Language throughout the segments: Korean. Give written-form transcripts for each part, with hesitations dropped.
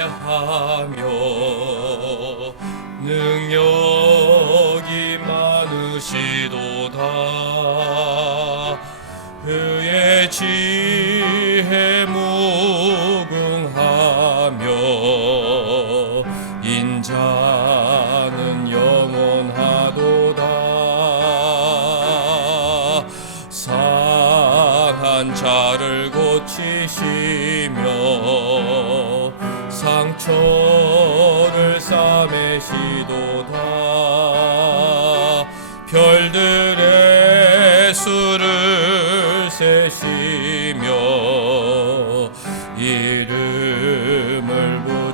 위대하며 능력이 많으시도다. 그의 지혜 무궁하며 인자는 영원하도다. 상한 자를 고치시며 상처를 싸매시도다. 별들의 수를 세시며 이름을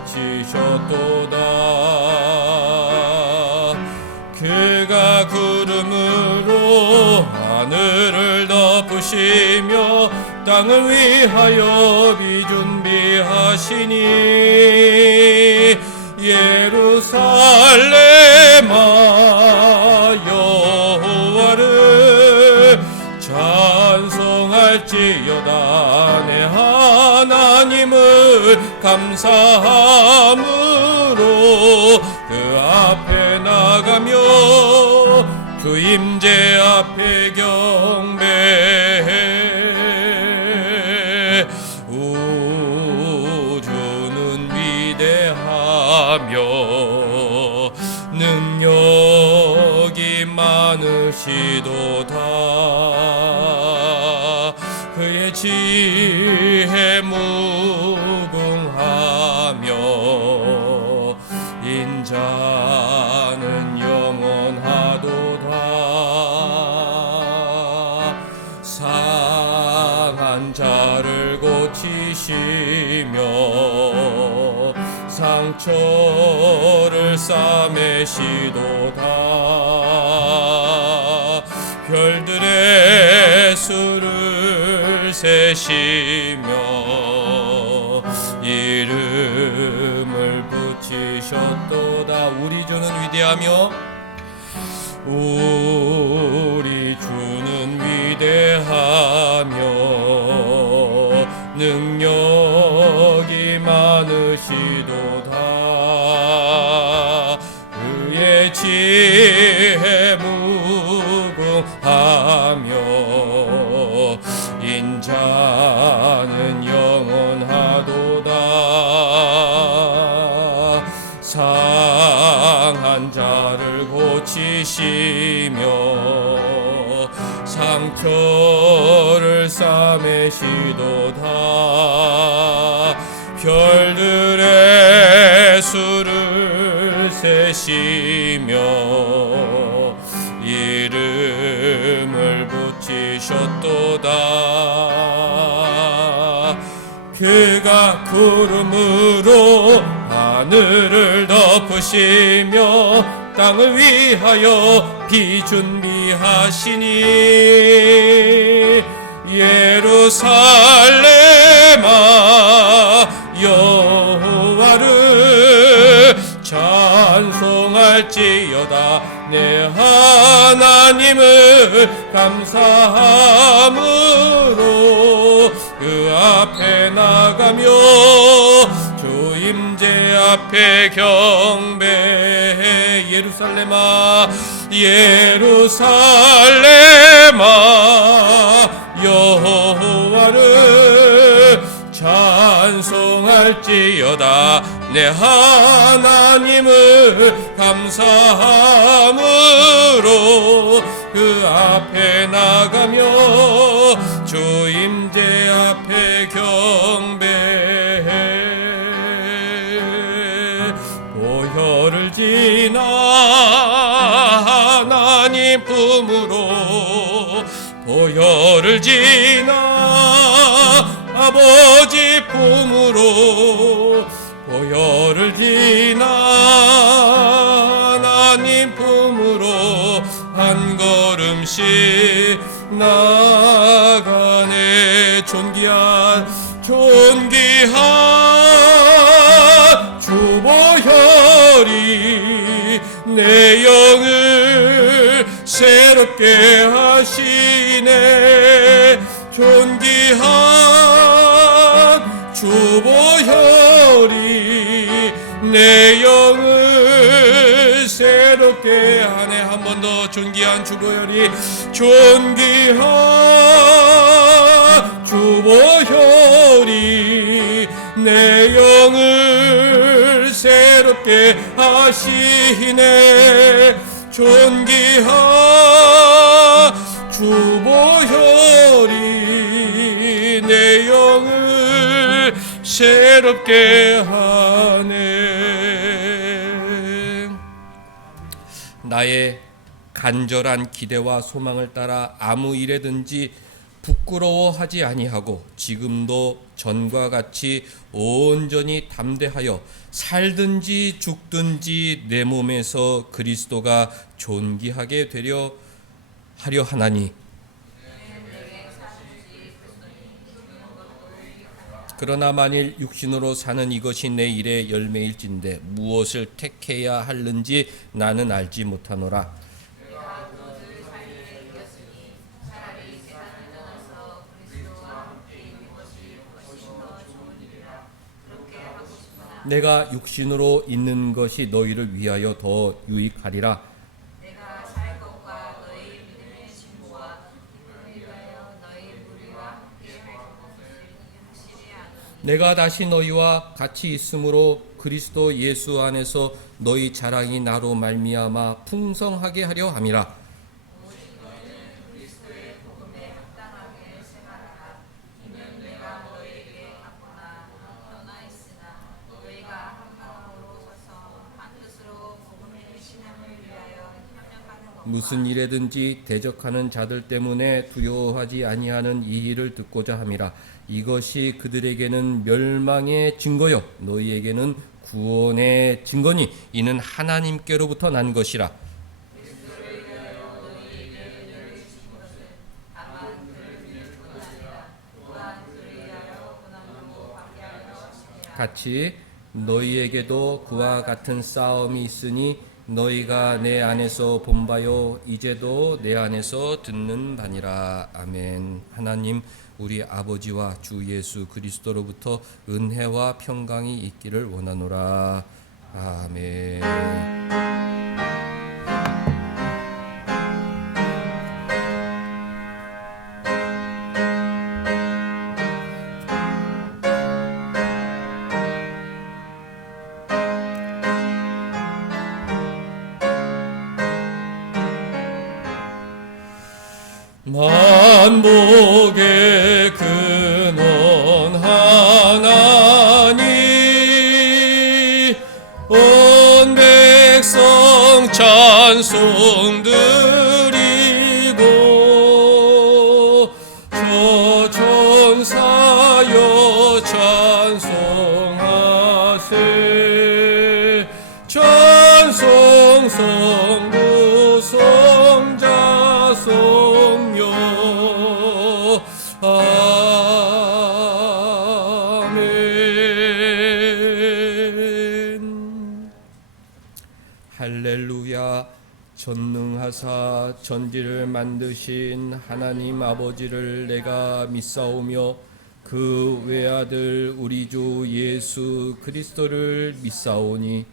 붙이셨도다. 그가 구름으로 하늘을 덮으시며 땅을 위하여 비 준비하시니 예루살렘아 여호와를 찬송할지어다. 내 하나님을 감사함으로 그 앞에 나가며 그 임재 앞에 경배해. 우주는 위대하며 능력이 많으시도다. 그의 지혜 무궁하며 인자는 영원하도다. 상한 자를 고치시며 상처를 싸매시도다. 별들의 수를 세시며 이름을 붙이셨도다. 우리 주는 위대하며 우리 주는 위대하며 능력이 많으시도다. 그의 지혜 무궁하며 인자는 영원하도다. 상한 자를 고치시며 상처를 싸매시도다. 별들의 수를 세시며 이름을 붙이셨도다. 그가 구름으로 하늘을 덮으시며 땅을 위하여 비 준비하시니 예루살렘아 여호와를 찬송할지어다. 내 하나님을 감사함으로 그 앞에 나가며 주 임재 앞에 경배해. 예루살렘아 예루살렘아 여호와를 찬송할지어다. 내 하나님을 감사함으로 그 앞에 나가며 주 임재 앞에 경배해. 보혈을 지나 하나님 품으로 보혈을 지나 아버지 품으로 보혈을 지나 하나님 품으로 한 걸음씩 나가네. 존귀한 주보혈이 내 영을 새롭게 하시네. 존귀한 주보혈이 내 영을 새롭게 하네. 한 번 더 존귀한 주보혈이 존귀한 주보혈이 내 영을 새롭게 하시네. 존귀한 주보혈이 내 영을 새롭게 하네. 나의 간절한 기대와 소망을 따라 아무 일에든지 부끄러워하지 아니하고 지금도 전과 같이 온전히 담대하여 살든지 죽든지 내 몸에서 그리스도가 존귀하게 되려 하려 하나니, 그러나 만일 육신으로 사는 이것이 내 일의 열매일진데 무엇을 택해야 할는지 나는 알지 못하노라. 내가 육신으로 있는 것이 너희를 위하여 더 유익하리라. 내가 살 것과 너희 믿음의 진보와 기쁨을 위하여 너희 무리와 함께 할 것을 확실히 아노니, 내가 다시 너희와 같이 있으므로 그리스도 예수 안에서 너희 자랑이 나로 말미암아 풍성하게 하려 함이라. 그리스도의 복음에 합당하게 생활하라. 이는 내가 너희에게 갔거나 떠나 있으나 너희가 한 마음으로 서서 한 뜻으로 복음의 신앙을 위하여 협력하는 것과 무슨 일에든지 대적하는 자들 때문에 두려워하지 아니하는 이 일을 듣고자 함이라. 이것이 그들에게는 멸망의 증거요 너희에게는 구원의 증거니 이는 하나님께로부터 난 것이라. 같이 너희에게도 그와 같은 싸움이 있으니 너희가 내 안에서 본 바요 이제도 내 안에서 듣는 바니라. 아멘. 하나님, 우리 아버지와 주 예수 그리스도로부터 은혜와 평강이 있기를 원하노라. 아멘. 만복의 근원 하나님 온 백성 찬송 드리고 저 천사여 찬송하세. 찬송 성부 성자 성령 아멘. 할렐루야. 전능하사 천지를 만드신 하나님 아버지를 내가 믿사오며 그 외아들 우리 주 예수 그리스도를 믿사오니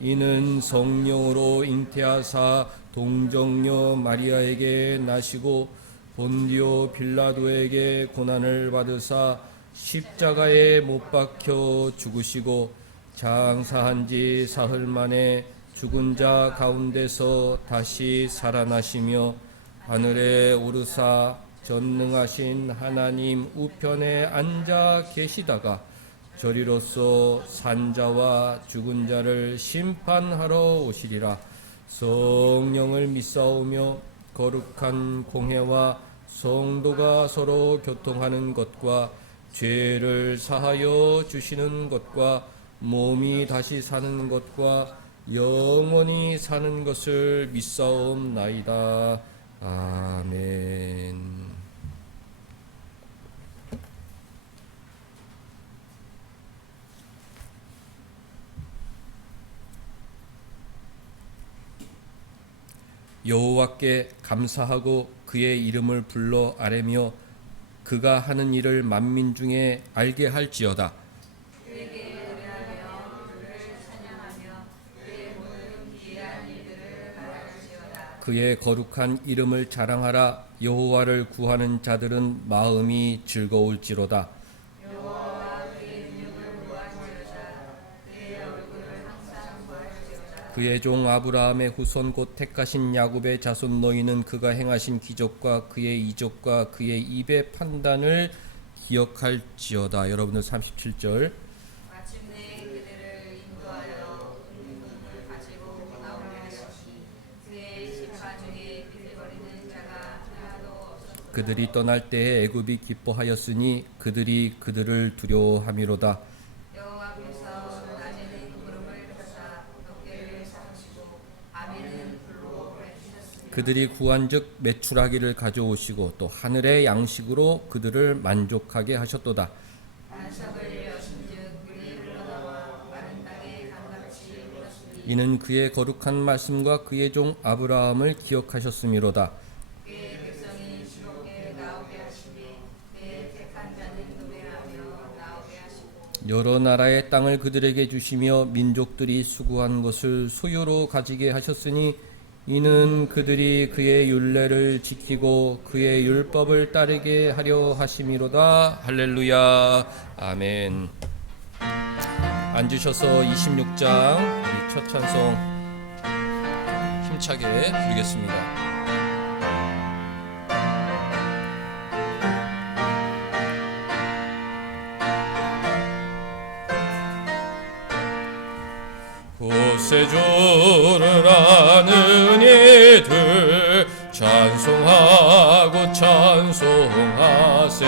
이는 성령으로 잉태하사 동정녀 마리아에게 나시고 본디오 빌라도에게 고난을 받으사 십자가에 못 박혀 죽으시고 장사한 지 사흘 만에 죽은 자 가운데서 다시 살아나시며 하늘에 오르사 전능하신 하나님 우편에 앉아 계시다가 저리로서 산자와 죽은 자를 심판하러 오시리라. 성령을 믿사오며 거룩한 공회와 성도가 서로 교통하는 것과 죄를 사하여 주시는 것과 몸이 다시 사는 것과 영원히 사는 것을 믿사옵나이다. 아멘. 여호와께 감사하고 그의 이름을 불러 아뢰며 그가 하는 일을 만민 중에 알게 할지어다. 그에게 의뢰하며 그를 찬양하라. 그의 거룩한 이름을 자랑하라. 여호와를 구하는 자들은 마음이 즐거울지로다. 그의 종 아브라함의 후손 곧 택하신 야곱의 자손 너희는 그가 행하신 기적과 그의 이적과 그의 입의 판단을 기억할지어다. 여러분들 37절. 마침내 그들을 인도하여 은금을 가지고 나오게 하시니 그의 지파 중에 비틀거리는 자가 하나도 없었으나 그들이 떠날 때에 애굽이 기뻐하였으니 그들이 그들을 두려워함이로다. 여호와께서 낮에는 구름을 펴사 덮개를 삼으시고 밤에는 불로 밝히셨으니 그들이 구한즉 메추라기를 가져오시고 또 하늘의 양식으로 그들을 만족하게 하셨도다. 안식을 여신즉 물이 흘러나와 마른 땅에 강같이 흘렀으니 이는 그의 거룩한 말씀과 그의 종 아브라함을 기억하셨음이로다. 그의 백성이 즐겁게 나오게 하시니 그의 택한 자는 노래하며 나오게 하시고 여러 나라의 땅을 그들에게 주시며 민족들이 수고한 것을 소유로 가지게 하셨으니 이는 그들이 그의 율례를 지키고 그의 율법을 따르게 하려 하심이로다. 할렐루야. 아멘. 앉으셔서 26장 우리 첫 찬송 힘차게 부르겠습니다. 구세주를 아는 이들 찬송하고 찬송하세.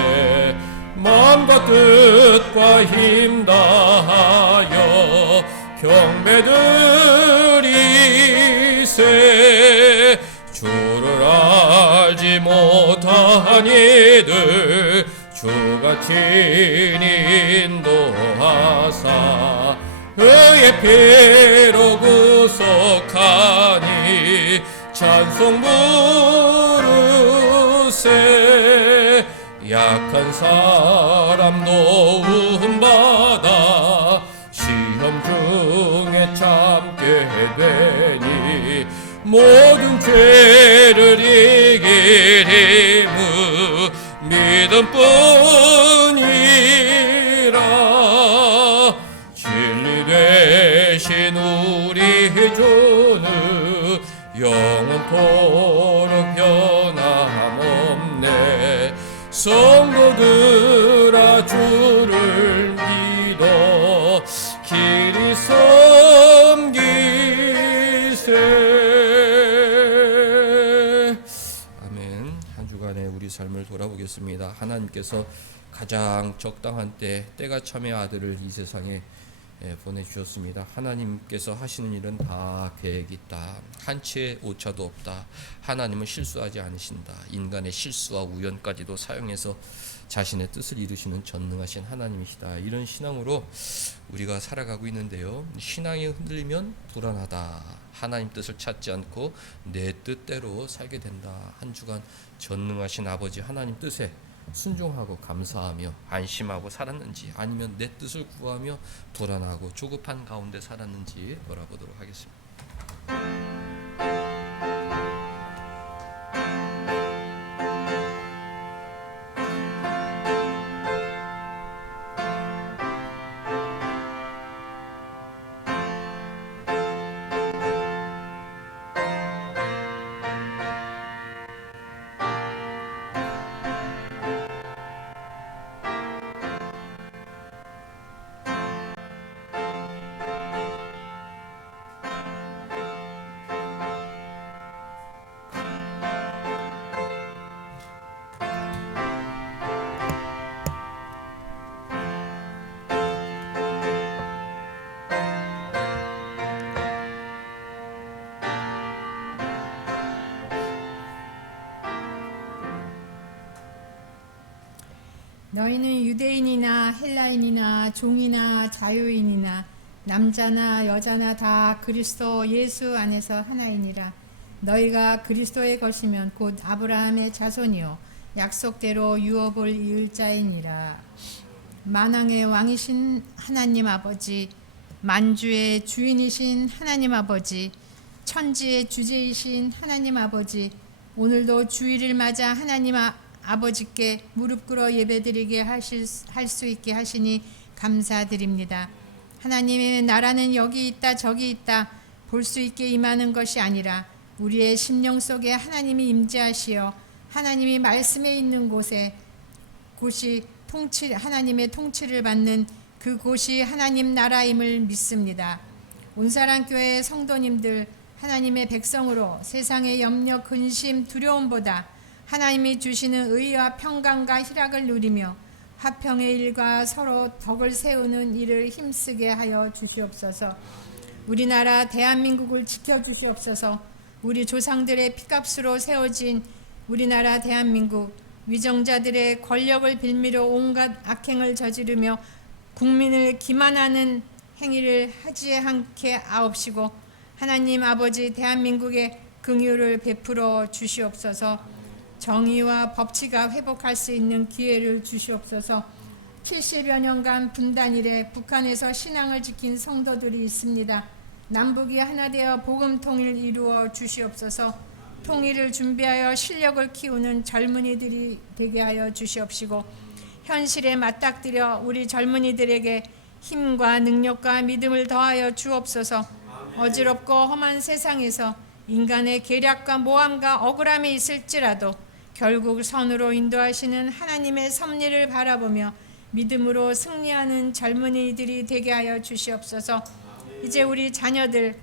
마음과 뜻과 힘 다하여 경배드리세. 주를 알지 못한 이들 주가 친히 인도하사 그의 피로 구속하니 찬송 부르세. 약한 사람 도움받아 시험 중에 참게 되니 모든 죄를 이길 힘은 믿음뿐이라. 진리 되신 우리 주는 영원토록 변함없네. 성도들아 주를 믿어 길이 섬기세. 아멘. 한 주간의 우리 삶을 돌아보겠습니다. 하나님께서 가장 적당한 때가 참의 아들을 이 세상에 보내주셨습니다. 하나님께서 하시는 일은 다 계획이 있다. 한치의 오차도 없다. 하나님은 실수하지 않으신다. 인간의 실수와 우연까지도 사용해서 자신의 뜻을 이루시는 전능하신 하나님이시다. 이런 신앙으로 우리가 살아가고 있는데요. 신앙이 흔들리면 불안하다. 하나님 뜻을 찾지 않고 내 뜻대로 살게 된다. 한 주간 전능하신 아버지 하나님 뜻에 순종하고 감사하며 안심하고 살았는지, 아니면 내 뜻을 구하며 불안하고 조급한 가운데 살았는지 돌아보도록 하겠습니다. 너희는 유대인이나 헬라인이나 종이나 자유인이나 남자나 여자나 다 그리스도 예수 안에서 하나이니라. 너희가 그리스도의 것이면 곧 아브라함의 자손이요 약속대로 유업을 이을 자이니라. 만왕의 왕이신 하나님 아버지, 만주의 주인이신 하나님 아버지, 천지의 주제이신 하나님 아버지, 오늘도 주일을 맞아 하나님 아버지께 무릎 꿇어 예배드리게 할 수 있게 하시니 감사드립니다. 하나님의 나라는 여기 있다 저기 있다 볼 수 있게 임하는 것이 아니라 우리의 심령 속에 하나님이 임재하시어 하나님이 말씀에 있는 곳이 하나님의 통치를 받는 그곳이 하나님 나라임을 믿습니다. 온사랑교회 성도님들, 하나님의 백성으로 세상의 염려, 근심, 두려움보다 하나님이 주시는 의와 평강과 희락을 누리며 화평의 일과 서로 덕을 세우는 일을 힘쓰게 하여 주시옵소서. 우리나라 대한민국을 지켜주시옵소서. 우리 조상들의 피값으로 세워진 우리나라 대한민국, 위정자들의 권력을 빌미로 온갖 악행을 저지르며 국민을 기만하는 행위를 하지 않게 하옵시고 하나님 아버지 대한민국에 긍휼을 베풀어 주시옵소서. 정의와 법치가 회복할 수 있는 기회를 주시옵소서. 70여 년간 분단 이래 북한에서 신앙을 지킨 성도들이 있습니다. 남북이 하나 되어 복음 통일 이루어 주시옵소서. 통일을 준비하여 실력을 키우는 젊은이들이 되게 하여 주시옵시고 현실에 맞닥뜨려 우리 젊은이들에게 힘과 능력과 믿음을 더하여 주옵소서. 어지럽고 험한 세상에서 인간의 계략과 모함과 억울함이 있을지라도 결국 선으로 인도하시는 하나님의 섭리를 바라보며 믿음으로 승리하는 젊은이들이 되게 하여 주시옵소서. 이제 우리 자녀들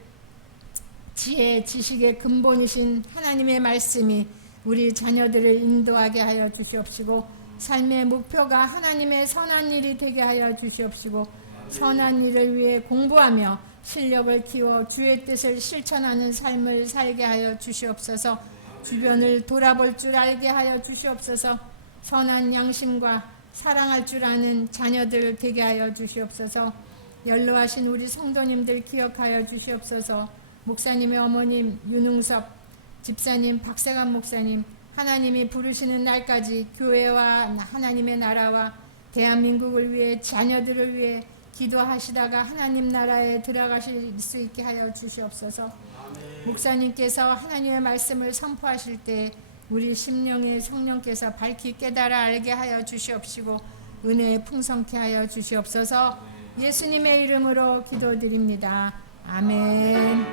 지혜, 지식의 근본이신 하나님의 말씀이 우리 자녀들을 인도하게 하여 주시옵시고 삶의 목표가 하나님의 선한 일이 되게 하여 주시옵시고 선한 일을 위해 공부하며 실력을 키워 주의 뜻을 실천하는 삶을 살게 하여 주시옵소서. 주변을 돌아볼 줄 알게 하여 주시옵소서. 선한 양심과 사랑할 줄 아는 자녀들 되게 하여 주시옵소서. 연로하신 우리 성도님들 기억하여 주시옵소서. 목사님의 어머님 윤흥섭 집사님, 박세관 목사님, 하나님이 부르시는 날까지 교회와 하나님의 나라와 대한민국을 위해 자녀들을 위해 기도하시다가 하나님 나라에 들어가실 수 있게 하여 주시옵소서. 목사님께서 하나님의 말씀을 선포하실 때 우리 심령의 성령께서 밝히 깨달아 알게 하여 주시옵시고 은혜에 풍성케 하여 주시옵소서. 예수님의 이름으로 기도드립니다. 아멘.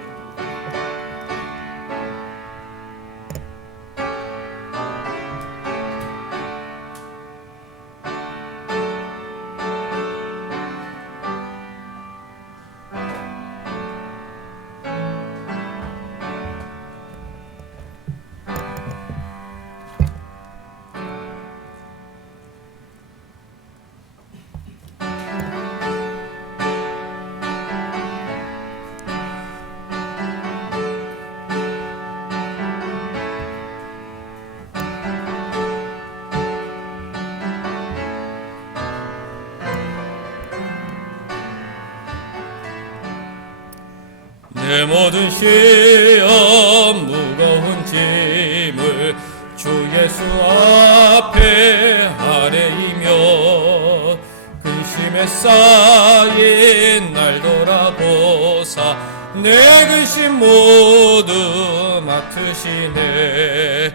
내 모든 시험 무거운 짐을 주 예수 앞에 아뢰이며 근심에 쌓인 날 돌아보사 내 근심 모두 맡으시네.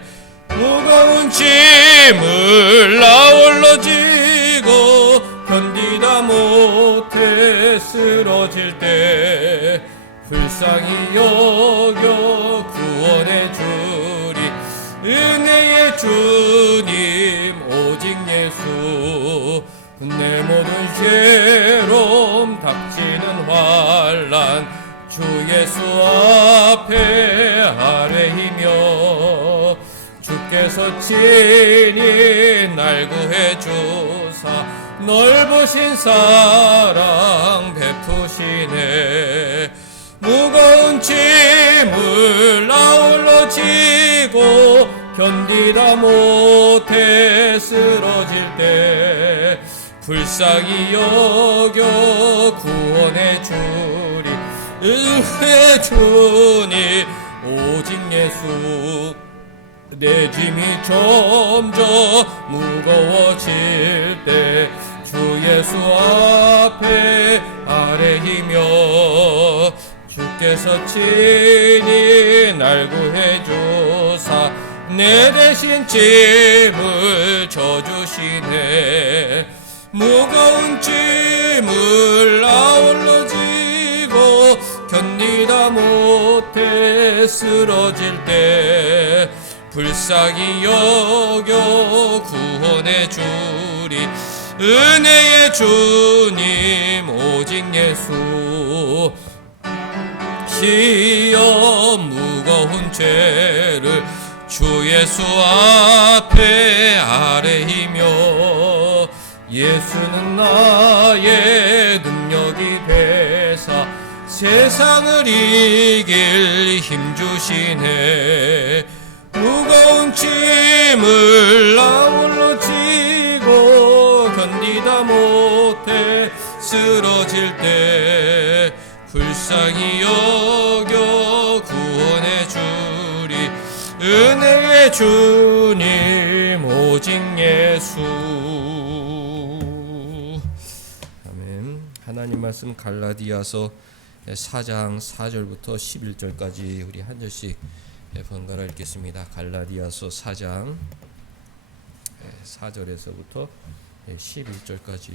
무거운 짐을 나 홀로 지고 견디다 못해 쓰러질 때 불쌍히 여겨 구원해 주리 은혜의 주님 오직 예수. 내 모든 죄롬 닥치는 환난 주 예수 앞에 아뢰이며 주께서 친히 날 구해 주사 넓으신 사랑 베푸시네. 무거운 짐을 나 홀로 지고 견디다 못해 쓰러질 때 불쌍히 여겨 구원해 주리 은혜 주니 오직 예수. 내 짐이 점점 무거워질 때 주 예수 앞에 아뢰이며 주께서 친히 날 구해주사 내 대신 짐을 져주시네. 무거운 짐을 아울러 지고 견디다 못해 쓰러질 때 불쌍히 여겨 구원해 주리. 은혜의 주님 오직 예수. 시험 무거운 죄를 주 예수 앞에 아뢰이며 예수는 나의 능력이 되사 세상을 이길 힘 주시네. 무거운 짐을 아울러 지고 견디다 못해 쓰러질 때 불쌍히 여겨 구원해 주리. 은혜의 주님 오직 예수. 아멘. 하나님 말씀 갈라디아서 4장 4절부터 11절까지 우리 한 절씩 번갈아 읽겠습니다. 갈라디아서 4장 4절에서부터 11절까지.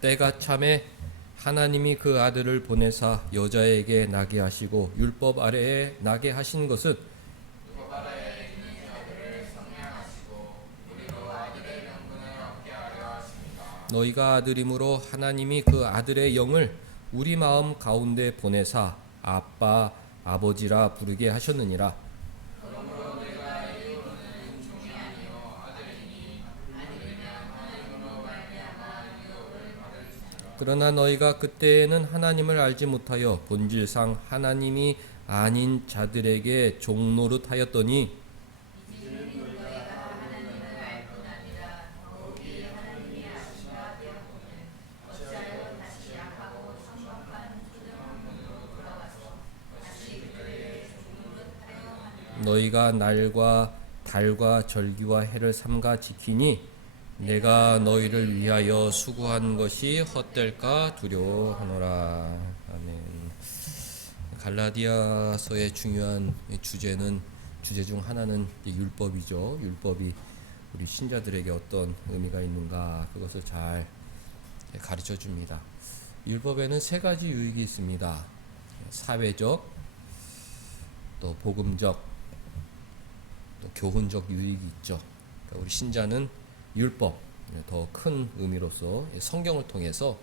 때가 참에 하나님이 그 아들을 보내사 여자에게 나게 하시고 율법 아래에 나게 하신 것은 너희가 아들이므로 하나님이 그 아들의 영을 우리 마음 가운데 보내사 아빠 아버지라 부르게 하셨느니라. 그러나 너희가 그때에는 하나님을 알지 못하여 본질상 하나님이 아닌 자들에게 종노릇하였더니 너희가 날과 달과 절기와 해를 삼가 지키니 내가 너희를 위하여 수고한 것이 헛될까 두려워하노라. 아멘. 갈라디아서의 중요한 주제 중 하나는 율법이죠. 율법이 우리 신자들에게 어떤 의미가 있는가 그것을 잘 가르쳐 줍니다. 율법에는 세 가지 유익이 있습니다. 사회적, 또 복음적, 또 교훈적 유익이 있죠. 그러니까 우리 신자는 율법, 더 큰 의미로서 성경을 통해서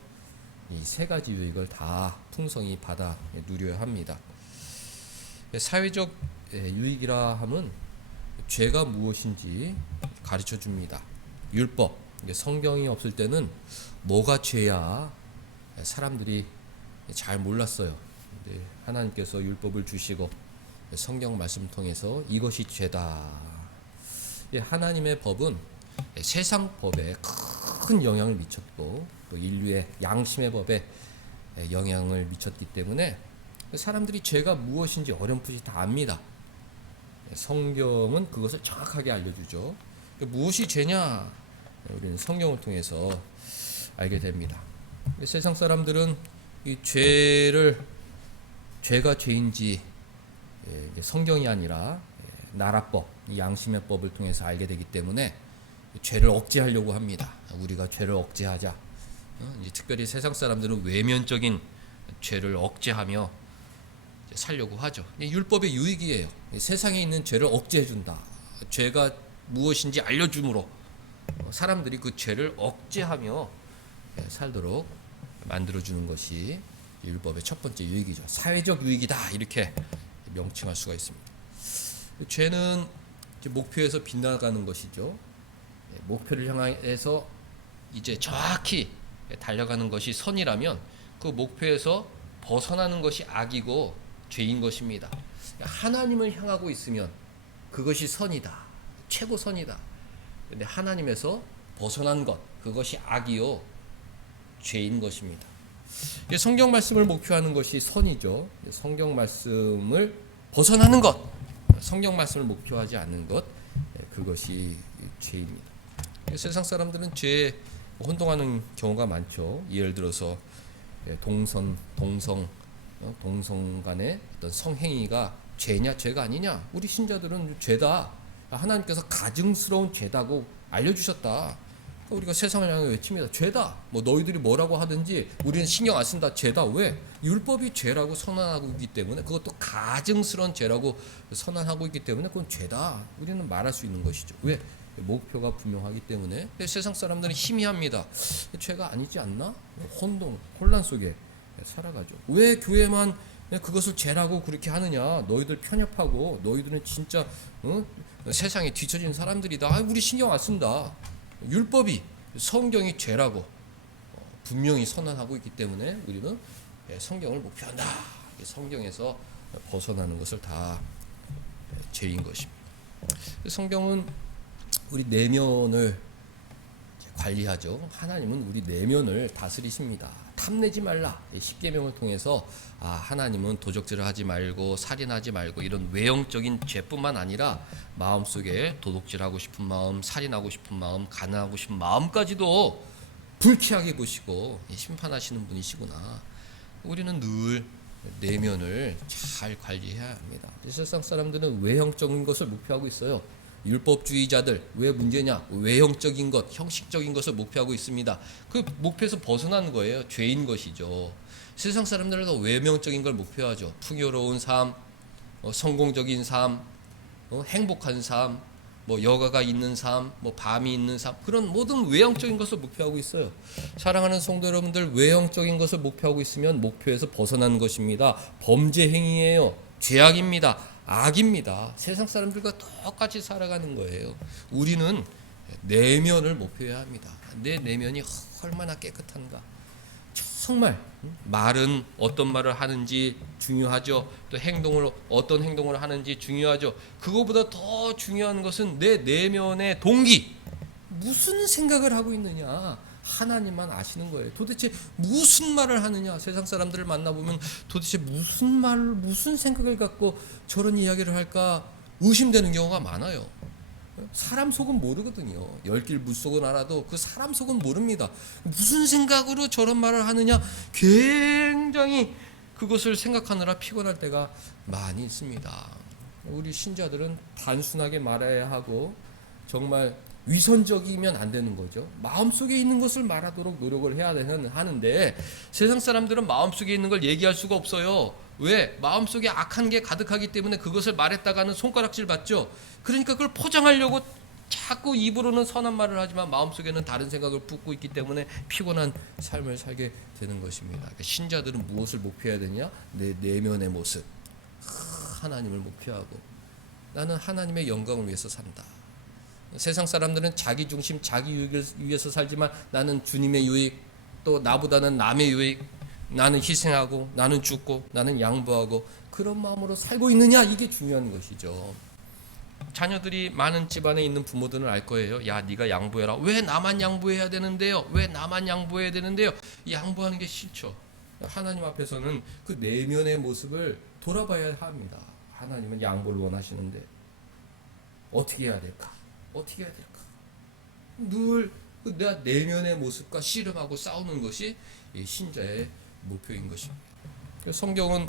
이 세 가지 유익을 다 풍성히 받아 누려야 합니다. 사회적 유익이라 함은 죄가 무엇인지 가르쳐 줍니다. 율법, 성경이 없을 때는 뭐가 죄야 사람들이 잘 몰랐어요. 하나님께서 율법을 주시고 성경 말씀 통해서 이것이 죄다. 하나님의 법은 세상 법에 큰 영향을 미쳤고 또 인류의 양심의 법에 영향을 미쳤기 때문에 사람들이 죄가 무엇인지 어렴풋이 다 압니다. 성경은 그것을 정확하게 알려주죠. 무엇이 죄냐? 우리는 성경을 통해서 알게 됩니다. 세상 사람들은 이 죄가 죄인지 성경이 아니라 나라법, 양심의 법을 통해서 알게 되기 때문에 죄를 억제하려고 합니다. 우리가 죄를 억제하자. 이제 특별히 세상 사람들은 외면적인 죄를 억제하며 살려고 하죠. 율법의 유익이에요. 세상에 있는 죄를 억제해준다. 죄가 무엇인지 알려줌으로 사람들이 그 죄를 억제하며 살도록 만들어주는 것이 율법의 첫 번째 유익이죠. 사회적 유익이다 이렇게 명칭할 수가 있습니다. 죄는 목표에서 빗나가는 것이죠. 목표를 향해서 이제 정확히 달려가는 것이 선이라면 그 목표에서 벗어나는 것이 악이고 죄인 것입니다. 하나님을 향하고 있으면 그것이 선이다. 최고 선이다. 근데 하나님에서 벗어난 것, 그것이 악이요 죄인 것입니다. 성경 말씀을 목표하는 것이 선이죠. 성경 말씀을 벗어나는 것, 성경 말씀을 목표하지 않는 것, 그것이 죄입니다. 세상 사람들은 죄에 혼동하는 경우가 많죠. 예를 들어서 동성 간의 어떤 성행위가 죄냐 죄가 아니냐. 우리 신자들은 죄다. 하나님께서 가증스러운 죄다고 알려주셨다. 우리가 세상을 향해 외칩니다. 죄다. 뭐 너희들이 뭐라고 하든지 우리는 신경 안 쓴다. 죄다. 왜? 율법이 죄라고 선언하고 있기 때문에, 그것도 가증스러운 죄라고 선언하고 있기 때문에 그건 죄다. 우리는 말할 수 있는 것이죠. 왜? 목표가 분명하기 때문에. 근데 세상 사람들은 희미합니다. 죄가 아니지 않나? 혼란 속에 살아가죠. 왜 교회만 그것을 죄라고 그렇게 하느냐? 너희들 편협하고 너희들은 진짜 세상에 뒤처진 사람들이다. 우리 신경 안 쓴다. 율법이, 성경이 죄라고 분명히 선언하고 있기 때문에 우리는 성경을 목표한다. 성경에서 벗어나는 것을 다 죄인 것입니다. 성경은 우리 내면을 관리하죠. 하나님은 우리 내면을 다스리십니다. 탐내지 말라. 십계명을 통해서 하나님은 도적질을 하지 말고 살인하지 말고 이런 외형적인 죄뿐만 아니라 마음속에 도둑질하고 싶은 마음, 살인하고 싶은 마음, 가난하고 싶은 마음까지도 불쾌하게 보시고 심판하시는 분이시구나. 우리는 늘 내면을 잘 관리해야 합니다. 세상 사람들은 외형적인 것을 목표하고 있어요. 율법주의자들 왜 문제냐? 외형적인 것, 형식적인 것을 목표하고 있습니다. 그 목표에서 벗어나는 거예요. 죄인 것이죠. 세상 사람들은 외면적인 걸 목표하죠. 풍요로운 삶, 성공적인 삶, 행복한 삶, 뭐 여가가 있는 삶, 뭐 밤이 있는 삶, 그런 모든 외형적인 것을 목표하고 있어요. 사랑하는 성도 여러분들, 외형적인 것을 목표하고 있으면 목표에서 벗어나는 것입니다. 범죄 행위예요. 죄악입니다. 악입니다. 세상 사람들과 똑같이 살아가는 거예요. 우리는 내면을 목표해야 합니다. 내 내면이 얼마나 깨끗한가. 정말 말은 어떤 말을 하는지 중요하죠. 또 행동을 어떤 행동을 하는지 중요하죠. 그거보다 더 중요한 것은 내 내면의 동기. 무슨 생각을 하고 있느냐. 하나님만 아시는 거예요. 도대체 무슨 말을 하느냐. 세상 사람들을 만나보면 도대체 무슨 생각을 갖고 저런 이야기를 할까 의심되는 경우가 많아요. 사람 속은 모르거든요. 열길 물속은 알아도 그 사람 속은 모릅니다. 무슨 생각으로 저런 말을 하느냐. 굉장히 그것을 생각하느라 피곤할 때가 많이 있습니다. 우리 신자들은 단순하게 말해야 하고 정말 위선적이면 안 되는 거죠. 마음속에 있는 것을 말하도록 노력을 해야 하는데 세상 사람들은 마음속에 있는 걸 얘기할 수가 없어요. 왜? 마음속에 악한 게 가득하기 때문에 그것을 말했다가는 손가락질 받죠. 그러니까 그걸 포장하려고 자꾸 입으로는 선한 말을 하지만 마음속에는 다른 생각을 품고 있기 때문에 피곤한 삶을 살게 되는 것입니다. 그러니까 신자들은 무엇을 목표해야 되냐? 내 내면의 모습. 하나님을 목표하고 나는 하나님의 영광을 위해서 산다. 세상 사람들은 자기 중심, 자기 유익을 위해서 살지만 나는 주님의 유익, 또 나보다는 남의 유익, 나는 희생하고 나는 죽고 나는 양보하고 그런 마음으로 살고 있느냐, 이게 중요한 것이죠. 자녀들이 많은 집안에 있는 부모들은 알 거예요. 야, 네가 양보해라. 왜 나만 양보해야 되는데요? 왜 나만 양보해야 되는데요? 양보하는 게 싫죠. 하나님 앞에서는 그 내면의 모습을 돌아봐야 합니다. 하나님은 양보를 원하시는데 어떻게 해야 될까? 어떻게 해야 될까? 늘 내 내면의 모습과 씨름하고 싸우는 것이 신자의 목표인 것입니다. 성경은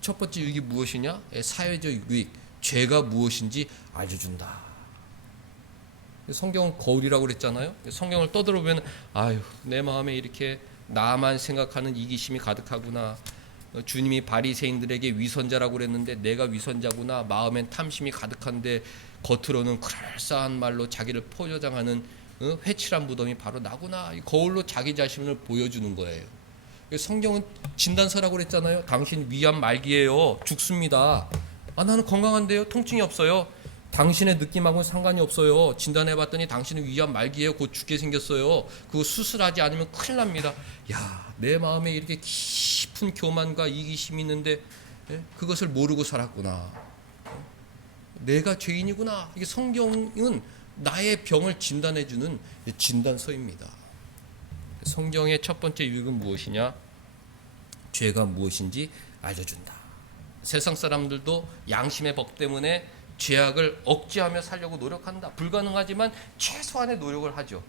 첫 번째 유익이 무엇이냐? 사회적 유익, 죄가 무엇인지 알려준다. 성경은 거울이라고 그랬잖아요. 성경을 떠들어보면 아유, 내 마음에 이렇게 나만 생각하는 이기심이 가득하구나. 주님이 바리새인들에게 위선자라고 그랬는데 내가 위선자구나. 마음엔 탐심이 가득한데 겉으로는 그럴싸한 말로 자기를 포장하는 회칠한 무덤이 바로 나구나. 거울로 자기 자신을 보여주는 거예요. 성경은 진단서라고 그랬잖아요. 당신 위암 말기예요. 죽습니다. 나는 건강한데요. 통증이 없어요. 당신의 느낌하고는 상관이 없어요. 진단해봤더니 당신은 위암 말기예요. 곧 죽게 생겼어요. 그거 수술하지 않으면 큰일 납니다. 야, 내 마음에 이렇게 깊은 교만과 이기심이 있는데 그것을 모르고 살았구나. 내가 죄인이구나. 이게 성경은 나의 병을 진단해주는 진단서입니다. 성경의 첫 번째 유익은 무엇이냐? 죄가 무엇인지 알려준다. 세상 사람들도 양심의 법 때문에 죄악을 억제하며 살려고 노력한다. 불가능하지만 최소한의 노력을 하죠.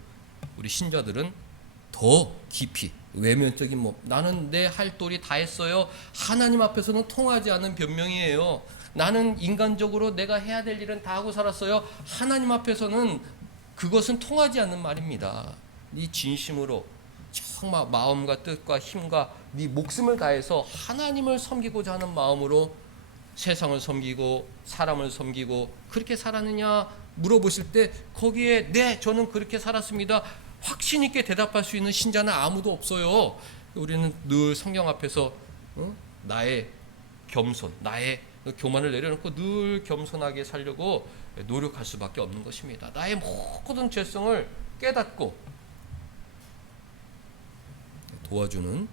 우리 신자들은 더 깊이 외면적인 나는 내 할 도리 다 했어요. 하나님 앞에서는 통하지 않는 변명이에요. 나는 인간적으로 내가 해야 될 일은 다 하고 살았어요. 하나님 앞에서는 그것은 통하지 않는 말입니다. 네 진심으로 정말 마음과 뜻과 힘과 네 목숨을 다해서 하나님을 섬기고자 하는 마음으로 세상을 섬기고 사람을 섬기고 그렇게 살았느냐 물어보실 때 거기에 네 저는 그렇게 살았습니다 확신 있게 대답할 수 있는 신자는 아무도 없어요. 우리는 늘 성경 앞에서 나의 겸손, 나의 교만을 내려놓고 늘 겸손하게 살려고 노력할 수밖에 없는 것입니다. 나의 모든 죄성을 깨닫고 도와주는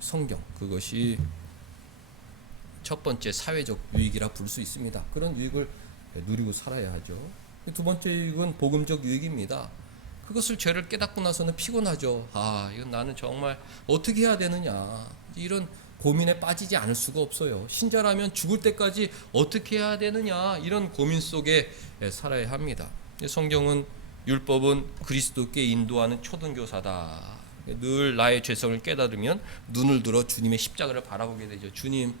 성경, 그것이 첫 번째 사회적 유익이라 부를 수 있습니다. 그런 유익을 누리고 살아야 하죠. 두 번째 유익은 복음적 유익입니다. 그것을 죄를 깨닫고 나서는 피곤하죠. 이건 나는 정말 어떻게 해야 되느냐 이런 고민에 빠지지 않을 수가 없어요. 신자라면 죽을 때까지 어떻게 해야 되느냐 이런 고민 속에 살아야 합니다. 성경은 율법은 그리스도께 인도하는 초등교사다. 늘 나의 죄성을 깨달으면 눈을 들어 주님의 십자가를 바라보게 되죠. 주님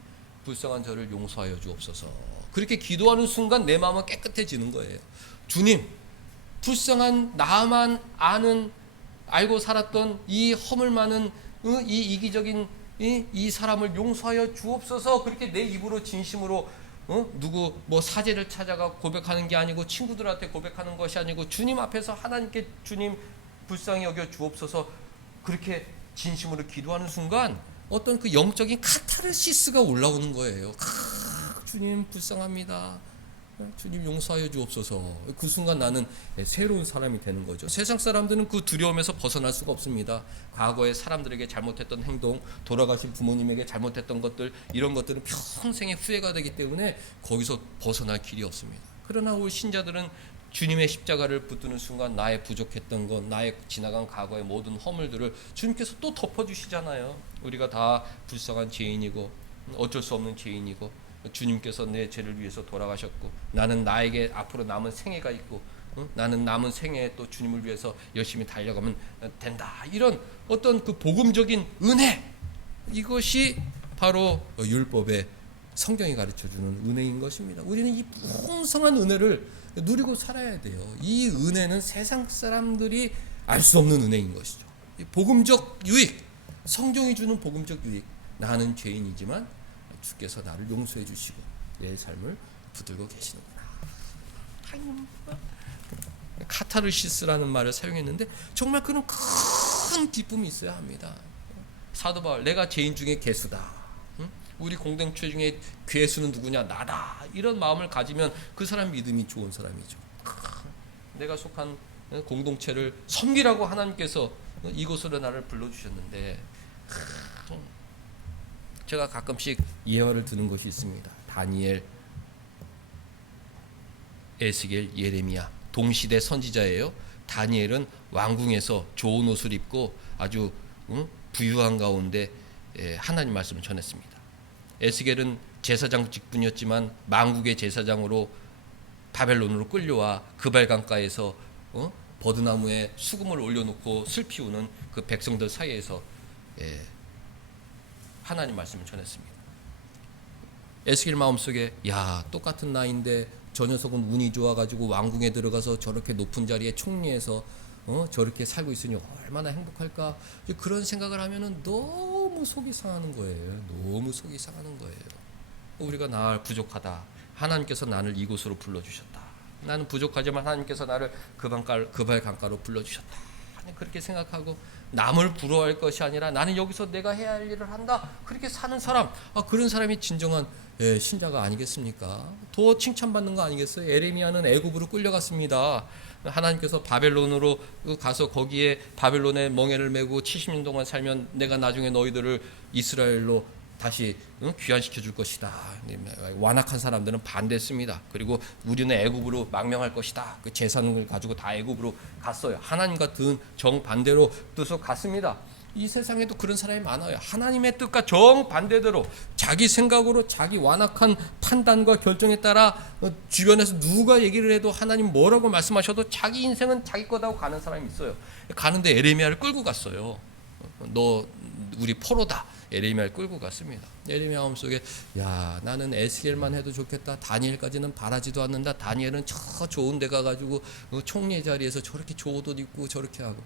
불쌍한 저를 용서하여 주옵소서. 그렇게 기도하는 순간 내 마음은 깨끗해지는 거예요. 주님 불쌍한 나만 알고 살았던 이 허물 많은 이 이기적인 이 사람을 용서하여 주옵소서. 그렇게 내 입으로 진심으로 누구 사제를 찾아가 고백하는 게 아니고 친구들한테 고백하는 것이 아니고 주님 앞에서 하나님께 주님 불쌍히 여겨 주옵소서 그렇게 진심으로 기도하는 순간 어떤 그 영적인 카타르시스가 올라오는 거예요. 주님 불쌍합니다. 주님 용서하여 주옵소서. 그 순간 나는 새로운 사람이 되는 거죠. 세상 사람들은 그 두려움에서 벗어날 수가 없습니다. 과거에 사람들에게 잘못했던 행동, 돌아가신 부모님에게 잘못했던 것들, 이런 것들은 평생의 후회가 되기 때문에 거기서 벗어날 길이 없습니다. 그러나 우리 신자들은 주님의 십자가를 붙드는 순간 나의 부족했던 것, 나의 지나간 과거의 모든 허물들을 주님께서 또 덮어주시잖아요. 우리가 다 불쌍한 죄인이고 어쩔 수 없는 죄인이고 주님께서 내 죄를 위해서 돌아가셨고 나는 나에게 앞으로 남은 생애가 있고 나는 남은 생애에 또 주님을 위해서 열심히 달려가면 된다. 이런 어떤 그 복음적인 은혜, 이것이 바로 율법의 성경이 가르쳐주는 은혜인 것입니다. 우리는 이 풍성한 은혜를 누리고 살아야 돼요. 이 은혜는 세상 사람들이 알 수 없는 은혜인 것이죠. 복음적 유익, 성경이 주는 복음적 유익. 나는 죄인이지만 주께서 나를 용서해 주시고 내 삶을 붙들고 계시는구나. 카타르시스라는 말을 사용했는데 정말 그런 큰 기쁨이 있어야 합니다. 사도 바울, 내가 죄인 중에 괴수다. 우리 공동체 중에 괴수는 누구냐? 나다. 이런 마음을 가지면 그 사람 믿음이 좋은 사람이죠. 내가 속한 공동체를 섬기라고 하나님께서 이곳으로 나를 불러주셨는데 제가 가끔씩 예화를 드는 것이 있습니다. 다니엘, 에스겔, 예레미야 동시대 선지자예요. 다니엘은 왕궁에서 좋은 옷을 입고 아주 부유한 가운데 하나님 말씀을 전했습니다. 에스겔은 제사장 직분이었지만 만국의 제사장으로 바벨론으로 끌려와 그발 강가에서 버드나무에 수금을 올려놓고 슬 피우는 그 백성들 사이에서 하나님 말씀을 전했습니다. 에스겔 마음속에 똑같은 나이인데 저 녀석은 운이 좋아가지고 왕궁에 들어가서 저렇게 높은 자리에 총리해서 저렇게 살고 있으니 얼마나 행복할까. 그런 생각을 하면은 너무 속이 상하는 거예요. 너무 속이 상하는 거예요. 우리가 나 부족하다. 하나님께서 나를 이곳으로 불러주셨다. 나는 부족하지만 하나님께서 나를 그발 강가로 불러주셨다. 그렇게 생각하고 남을 부러워할 것이 아니라 나는 여기서 내가 해야 할 일을 한다. 그렇게 사는 사람, 그런 사람이 진정한 신자가 아니겠습니까? 더 칭찬받는 거 아니겠어요? 에레미야는 애굽으로 끌려갔습니다. 하나님께서 바벨론으로 가서 거기에 바벨론의 멍에를 메고 70년 동안 살면 내가 나중에 너희들을 이스라엘로 다시 귀환시켜 줄 것이다. 완악한 사람들은 반대했습니다. 그리고 우리는 애굽으로 망명할 것이다. 그 재산을 가지고 다 애굽으로 갔어요. 하나님과 정반대로 뜻으로 갔습니다. 이 세상에도 그런 사람이 많아요. 하나님의 뜻과 정반대대로 자기 생각으로 자기 완악한 판단과 결정에 따라 주변에서 누가 얘기를 해도 하나님 뭐라고 말씀하셔도 자기 인생은 자기 거다고 가는 사람이 있어요. 가는데 에레미야를 끌고 갔어요. 너 우리 포로다. 에레미야를 끌고 갔습니다. 에레미야 마음속에 야 나는 에스겔만 해도 좋겠다. 다니엘까지는 바라지도 않는다. 다니엘은 저 좋은 데 가가지고 총리 자리에서 저렇게 좋은 옷 입고 저렇게 하고,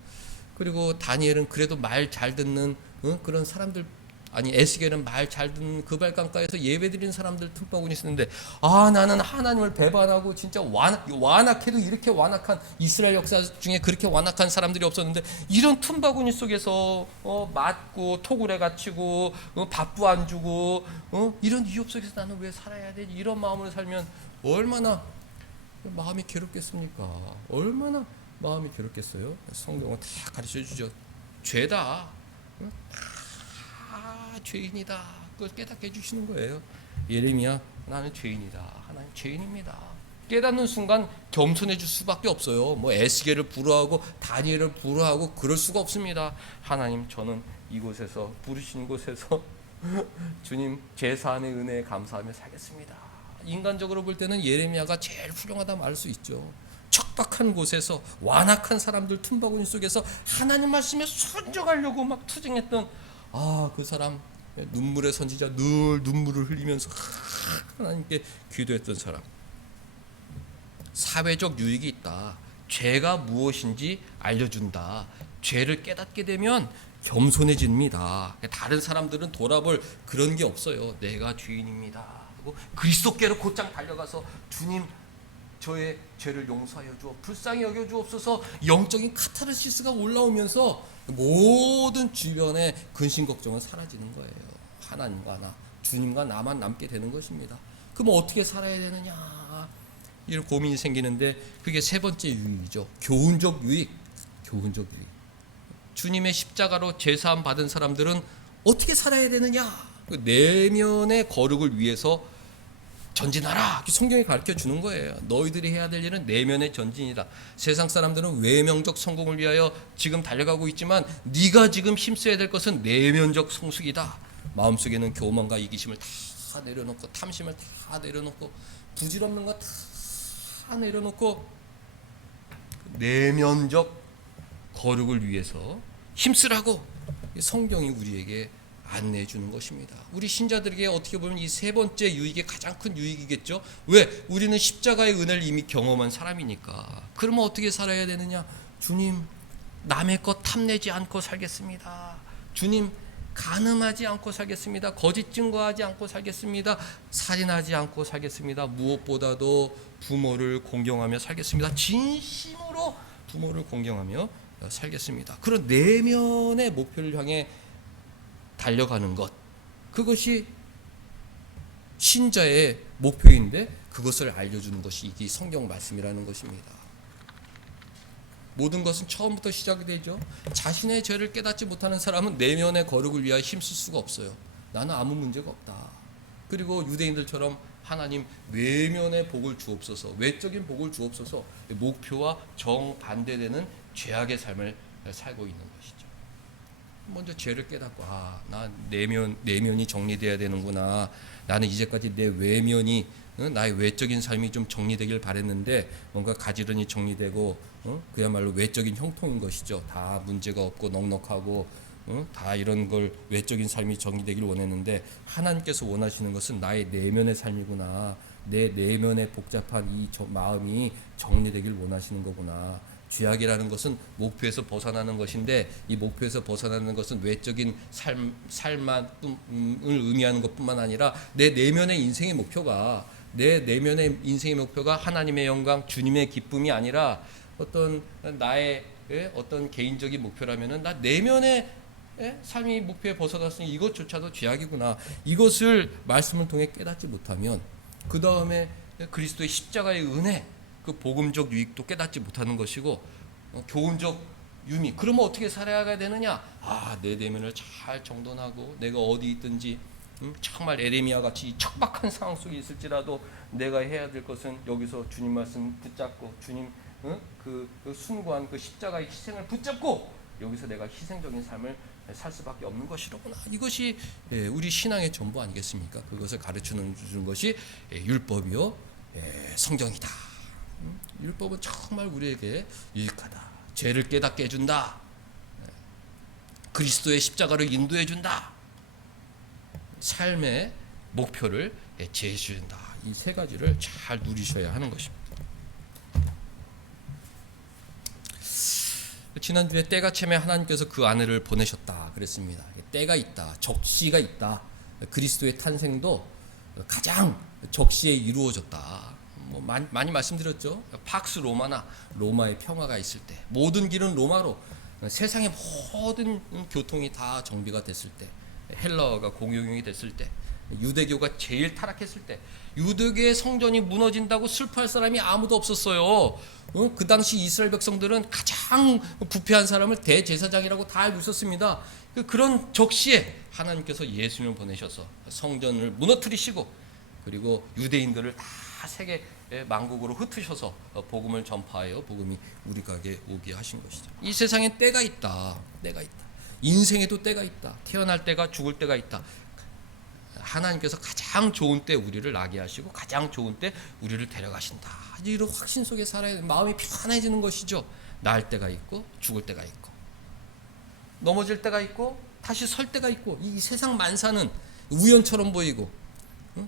그리고 다니엘은 그래도 말 잘 듣는 그런 사람들, 아니 에스겔은 말 잘 듣는 그 발강가에서 예배드리는 사람들 틈바구니 있었는데, 아 나는 하나님을 배반하고 진짜 완악해도 이렇게 완악한 이스라엘 역사 중에 그렇게 완악한 사람들이 없었는데, 이런 틈바구니 속에서 맞고 토굴에 갇히고 밥도 안 주고 이런 위협 속에서 나는 왜 살아야 되지? 이런 마음으로 살면 얼마나 마음이 괴롭겠습니까? 얼마나 마음이 괴롭겠어요? 성경은 다 가르쳐 주죠. 죄다. 죄인이다. 그걸 깨닫게 해주시는 거예요. 예레미야 나는 죄인이다. 하나님 죄인입니다. 깨닫는 순간 겸손해질 수밖에 없어요. 뭐 에스겔을 부러워하고 다니엘을 부러워하고 그럴 수가 없습니다. 하나님 저는 이곳에서 부르신 곳에서 주님 제사함의 은혜에 감사하며 살겠습니다. 인간적으로 볼 때는 예레미야가 제일 훌륭하다 말할 수 있죠. 척박한 곳에서 완악한 사람들 틈바구니 속에서 하나님 말씀에 순종하려고 막 투쟁했던 그 사람, 눈물의 선지자, 늘 눈물을 흘리면서 하나님께 기도했던 사람. 사회적 유익이 있다. 죄가 무엇인지 알려준다. 죄를 깨닫게 되면 겸손해집니다. 다른 사람들은 돌아볼 그런 게 없어요. 내가 죄인입니다 하고 그리스도께로 곧장 달려가서 주님 저의 죄를 용서하여 주어 불쌍히 여겨 주옵소서. 영적인 카타르시스가 올라오면서 모든 주변의 근심 걱정은 사라지는 거예요. 하나님과 나, 주님과 나만 남게 되는 것입니다. 그럼 어떻게 살아야 되느냐 이런 고민이 생기는데, 그게 세 번째 유익이죠. 교훈적 유익. 교훈적 유익. 주님의 십자가로 제사함 받은 사람들은 어떻게 살아야 되느냐, 그 내면의 거룩을 위해서 전진하라. 성경이 가르쳐 주는 거예요. 너희들이 해야 될 일은 내면의 전진이다. 세상 사람들은 외면적 성공을 위하여 지금 달려가고 있지만 네가 지금 힘써야 될 것은 내면적 성숙이다. 마음속에는 교만과 이기심을 다 내려놓고, 탐심을 다 내려놓고, 부질없는 거 다 내려놓고 내면적 거룩을 위해서 힘쓰라고 성경이 우리에게 안내해 주는 것입니다. 우리 신자들에게 어떻게 보면 이 세 번째 유익이 가장 큰 유익이겠죠. 왜? 우리는 십자가의 은혜를 이미 경험한 사람이니까. 그러면 어떻게 살아야 되느냐? 주님, 남의 것 탐내지 않고 살겠습니다. 주님, 간음하지 않고 살겠습니다. 거짓 증거하지 않고 살겠습니다. 살인하지 않고 살겠습니다. 무엇보다도 부모를 공경하며 살겠습니다. 진심으로 부모를 공경하며 살겠습니다. 그런 내면의 목표를 향해 달려가는 것, 그것이 신자의 목표인데 그것을 알려주는 것이 이 성경 말씀이라는 것입니다. 모든 것은 처음부터 시작이 되죠. 자신의 죄를 깨닫지 못하는 사람은 내면의 거룩을 위하여 힘쓸 수가 없어요. 나는 아무 문제가 없다. 그리고 유대인들처럼 하나님 외면의 복을 주옵소서, 외적인 복을 주옵소서, 목표와 정반대되는 죄악의 삶을 살고 있는 것이죠. 먼저 죄를 깨닫고 나 내면이 정리돼야 되는구나. 나는 이제까지 내 외면이 나의 외적인 삶이 좀 정리되길 바랬는데 뭔가 가지런히 정리되고 그야말로 외적인 형통인 것이죠. 다 문제가 없고 넉넉하고 다 이런 걸 외적인 삶이 정리되길 원했는데, 하나님께서 원하시는 것은 나의 내면의 삶이구나. 내 내면의 복잡한 이 마음이 정리되길 원하시는 거구나. 죄악이라는 것은 목표에서 벗어나는 것인데, 이 목표에서 벗어나는 것은 외적인 삶만을 의미하는 것뿐만 아니라 내 내면의 인생의 목표가 하나님의 영광, 주님의 기쁨이 아니라 어떤 나의 어떤 개인적인 목표라면은 나 내면의 삶이 목표에 벗어났으니 이것조차도 죄악이구나. 이것을 말씀을 통해 깨닫지 못하면 그 다음에 그리스도의 십자가의 은혜, 그 복음적 유익도 깨닫지 못하는 것이고, 교훈적 유미. 그러면 어떻게 살아야 되느냐? 내 내면을 잘 정돈하고 내가 어디 있든지 정말 에레미야 같이 척박한 상황 속에 있을지라도 내가 해야 될 것은 여기서 주님 말씀 붙잡고 주님 그 숭고한 그 십자가의 희생을 붙잡고 여기서 내가 희생적인 삶을 살 수밖에 없는 것이로구나. 이것이 우리 신앙의 전부 아니겠습니까? 그것을 가르치는 주는 것이 율법이요 성경이다. 율법은 정말 우리에게 유익하다. 죄를 깨닫게 해준다. 그리스도의 십자가를 인도해 준다. 삶의 목표를 제시해 준다. 이 세 가지를 잘 누리셔야 하는 것입니다. 지난주에 때가 차면 하나님께서 그 아내를 보내셨다 그랬습니다. 때가 있다. 적시가 있다. 그리스도의 탄생도 가장 적시에 이루어졌다. 많이 말씀드렸죠. 팍스 로마나 로마의 평화가 있을 때, 모든 길은 로마로, 세상의 모든 교통이 다 정비가 됐을 때, 헬라어가 공용이 됐을 때, 유대교가 제일 타락했을 때, 유대교의 성전이 무너진다고 슬퍼할 사람이 아무도 없었어요. 그 당시 이스라엘 백성들은 가장 부패한 사람을 대제사장이라고 다 알고 있었습니다. 그런 적시에 하나님께서 예수님을 보내셔서 성전을 무너뜨리시고, 그리고 유대인들을 다 세계 만국으로 흩으셔서 복음을 전파하여 복음이 우리에게 오게 하신 것이죠. 이 세상에 때가 있다. 때가 있다. 인생에도 때가 있다. 태어날 때가 죽을 때가 있다. 하나님께서 가장 좋은 때 우리를 나게 하시고 가장 좋은 때 우리를 데려가신다. 이런 확신 속에 살아야 마음이 편안해지는 것이죠. 날 때가 있고 죽을 때가 있고 넘어질 때가 있고 다시 설 때가 있고, 이 세상 만사는 우연처럼 보이고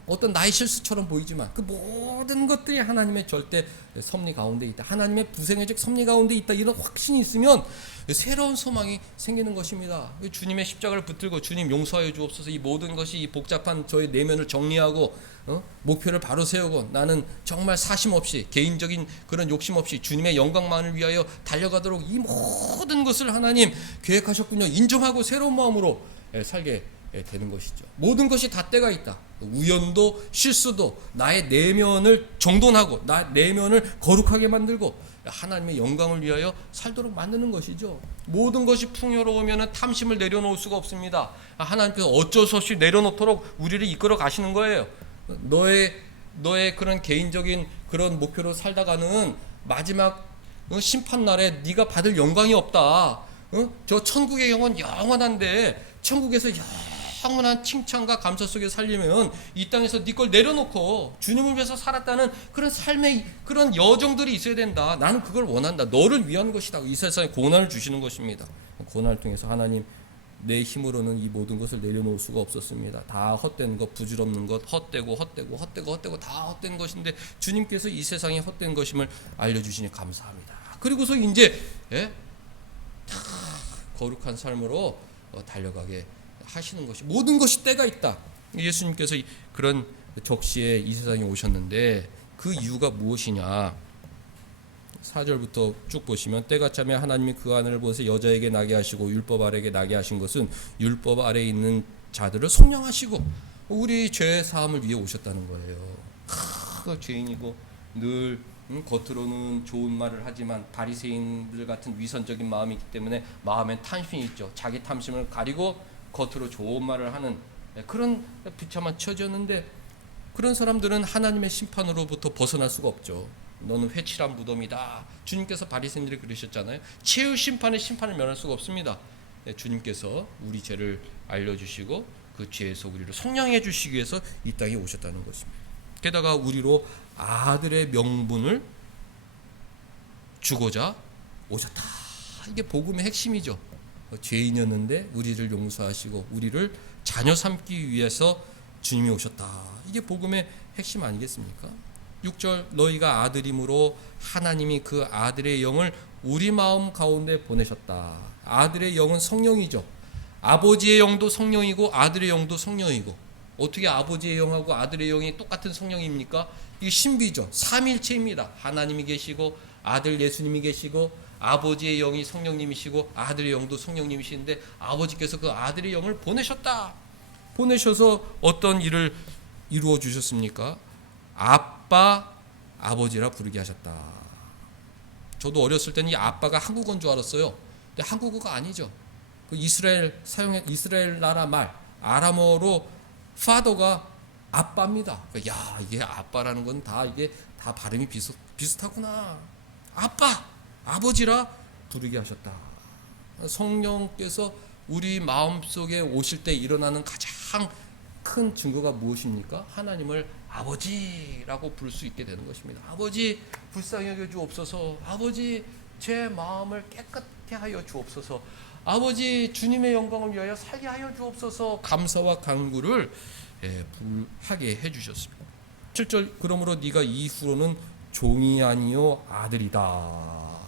어떤 나의 실수처럼 보이지만 그 모든 것들이 하나님의 절대 섭리 가운데 있다. 하나님의 부생애적 섭리 가운데 있다. 이런 확신이 있으면 새로운 소망이 생기는 것입니다. 주님의 십자가를 붙들고 주님 용서하여 주옵소서, 이 모든 것이 이 복잡한 저의 내면을 정리하고 목표를 바로 세우고 나는 정말 사심 없이 개인적인 그런 욕심 없이 주님의 영광만을 위하여 달려가도록 이 모든 것을 하나님 계획하셨군요. 인정하고 새로운 마음으로 살게 되는 것이죠. 모든 것이 다 때가 있다. 우연도 실수도 나의 내면을 정돈하고 나 내면을 거룩하게 만들고 하나님의 영광을 위하여 살도록 만드는 것이죠. 모든 것이 풍요로우면 탐심을 내려놓을 수가 없습니다. 하나님께서 어쩔 수 없이 내려놓도록 우리를 이끌어 가시는 거예요. 너의 그런 개인적인 그런 목표로 살다가는 마지막 심판날에 네가 받을 영광이 없다. 저 천국의 영혼 영원한데 천국에서 영원한 칭찬과 감사 속에 살려면 이 땅에서 네 걸 내려놓고 주님을 위해서 살았다는 그런 삶의 그런 여정들이 있어야 된다. 나는 그걸 원한다. 너를 위한 것이다. 이 세상에 고난을 주시는 것입니다. 고난을 통해서 하나님, 내 힘으로는 이 모든 것을 내려놓을 수가 없었습니다. 다 헛된 것, 부질없는 것, 헛되고 다 헛된 것인데 주님께서 이 세상에 헛된 것임을 알려주시니 감사합니다. 그리고서 이제 다 거룩한 삶으로 달려가게 하시는 것이, 모든 것이 때가 있다. 예수님께서 그런 적시에 이 세상에 오셨는데 그 이유가 무엇이냐? 4절부터 쭉 보시면 때가 차면 하나님이 그 아내를 보내서 여자에게 나게 하시고 율법 아래에 나게 하신 것은 율법 아래에 있는 자들을 속량하시고 우리 죄 사함을 위해 오셨다는 거예요. 죄인이고 늘 겉으로는 좋은 말을 하지만 바리새인들 같은 위선적인 마음이 있기 때문에 마음엔 탐심이 있죠. 자기 탐심을 가리고 겉으로 좋은 말을 하는 그런 비참한 처지였는데, 그런 사람들은 하나님의 심판으로부터 벗어날 수가 없죠. 너는 회칠한 무덤이다. 주님께서 바리새인들이 그러셨잖아요. 최후 심판의 심판을 면할 수가 없습니다. 주님께서 우리 죄를 알려주시고 그 죄에서 우리를 속량해 주시기 위해서 이 땅에 오셨다는 것입니다. 게다가 우리로 아들의 명분을 주고자 오셨다. 이게 복음의 핵심이죠. 죄인이었는데 우리를 용서하시고 우리를 자녀 삼기 위해서 주님이 오셨다. 이게 복음의 핵심 아니겠습니까? 6절, 너희가 아들임으로 하나님이 그 아들의 영을 우리 마음 가운데 보내셨다. 아들의 영은 성령이죠. 아버지의 영도 성령이고 아들의 영도 성령이고, 어떻게 아버지의 영하고 아들의 영이 똑같은 성령입니까? 이게 신비죠. 삼일체입니다. 하나님이 계시고 아들 예수님이 계시고 아버지의 영이 성령님이시고 아들의 영도 성령님이시는데 아버지께서 그 아들의 영을 보내셨다. 보내셔서 어떤 일을 이루어 주셨습니까? 아빠, 아버지라 부르게 하셨다. 저도 어렸을 때는 이 아빠가 한국어인 줄 알았어요. 근데 한국어가 아니죠. 그 이스라엘 나라 말 아람어로 father가 아빠입니다. 야, 이게 아빠라는 건 이게 다 발음이 비슷하구나. 아빠, 아버지라 부르게 하셨다. 성령께서 우리 마음속에 오실 때 일어나는 가장 큰 증거가 무엇입니까? 하나님을 아버지라고 부를 수 있게 되는 것입니다. 아버지 불쌍히 여겨 주옵소서. 아버지 제 마음을 깨끗게 하여 주옵소서. 아버지 주님의 영광을 위하여 살게 하여 주옵소서. 감사와 간구를 하게 해주셨습니다. 7절 그러므로 네가 이후로는 종이 아니요 아들이다.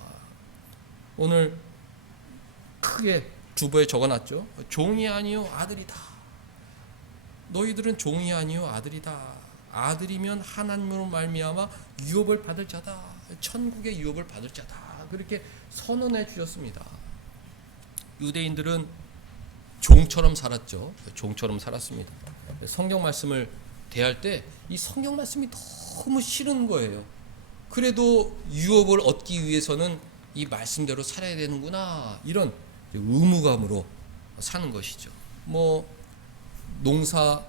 오늘 크게 주보에 적어놨죠. 종이 아니요 아들이다. 너희들은 종이 아니요 아들이다. 아들이면 하나님으로 말미암아 유업을 받을 자다. 천국의 유업을 받을 자다. 그렇게 선언해 주셨습니다. 유대인들은 종처럼 살았죠. 종처럼 살았습니다. 성경 말씀을 대할 때 이 성경 말씀이 너무 싫은 거예요. 그래도 유업을 얻기 위해서는 이 말씀대로 살아야 되는구나, 이런 의무감으로 사는 것이죠. 뭐 농사를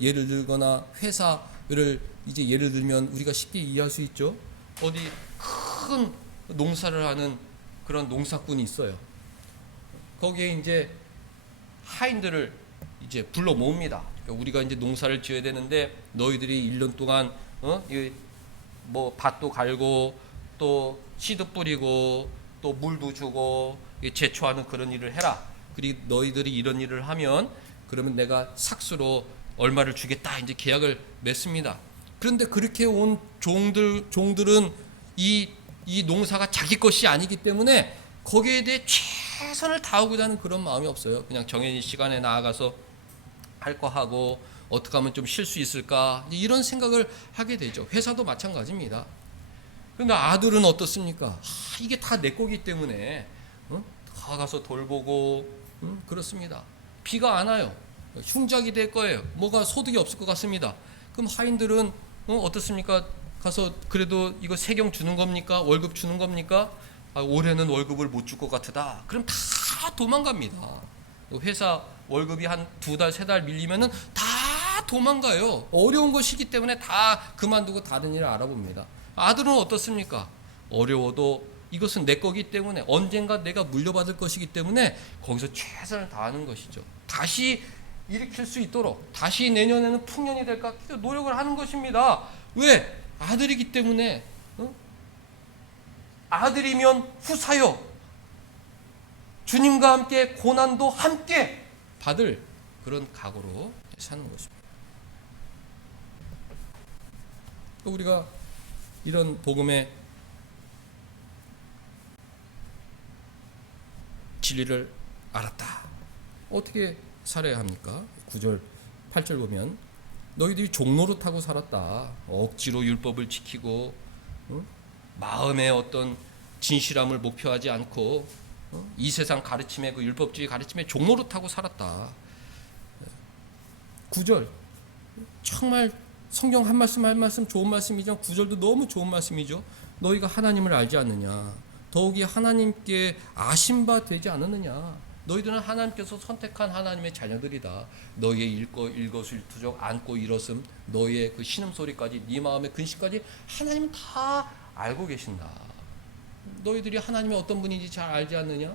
예를 들거나 회사를 이제 예를 들면 우리가 쉽게 이해할 수 있죠. 어디 큰 농사를 하는 그런 농사꾼이 있어요. 거기에 이제 하인들을 이제 불러 모읍니다. 그러니까 우리가 이제 농사를 지어야 되는데 너희들이 1년 동안 뭐 밭도 갈고 또 씨도 뿌리고 또 물도 주고 제초하는 그런 일을 해라. 그리고 너희들이 이런 일을 하면 그러면 내가 삭수로 얼마를 주겠다, 이제 계약을 맺습니다. 그런데 그렇게 온 종들은 이 농사가 자기 것이 아니기 때문에 거기에 대해 최선을 다하고자 하는 그런 마음이 없어요. 그냥 정해진 시간에 나아가서 할 거 하고 어떻게 하면 좀 쉴 수 있을까, 이런 생각을 하게 되죠. 회사도 마찬가지입니다. 그런데 아들은 어떻습니까? 이게 다 내 거기 때문에 다 가서 돌보고 그렇습니다. 비가 안 와요. 흉작이 될 거예요. 뭐가 소득이 없을 것 같습니다. 그럼 하인들은 어떻습니까? 가서 그래도 이거 세경 주는 겁니까? 월급 주는 겁니까? 올해는 월급을 못 줄 것 같으다. 그럼 다 도망갑니다. 회사 월급이 한 2달, 3달 밀리면은 다 도망가요. 어려운 것이기 때문에 다 그만두고 다른 일을 알아봅니다. 아들은 어떻습니까? 어려워도 이것은 내 거기 때문에 언젠가 내가 물려받을 것이기 때문에 거기서 최선을 다하는 것이죠. 다시 일으킬 수 있도록, 다시 내년에는 풍년이 될까 노력을 하는 것입니다. 왜? 아들이기 때문에. 아들이면 후사요, 주님과 함께 고난도 함께 받을 그런 각오로 사는 것입니다. 우리가 이런 복음의 진리를 알았다. 어떻게 살아야 합니까? 9절, 8절 보면 너희들이 종노릇하고 살았다. 억지로 율법을 지키고 마음의 어떤 진실함을 목표하지 않고 이 세상 가르침에, 그 율법주의 가르침에 종노릇하고 살았다. 9절 정말 성경 한 말씀 한 말씀 좋은 말씀이죠. 9절도 너무 좋은 말씀이죠. 너희가 하나님을 알지 않느냐, 더욱이 하나님께 아신 바 되지 않았느냐. 너희들은 하나님께서 선택한 하나님의 자녀들이다. 너희의 일거수일투족 안고 일었음, 너희의 그 신음소리까지, 네 마음의 근심까지 하나님은 다 알고 계신다. 너희들이 하나님이 어떤 분인지 잘 알지 않느냐?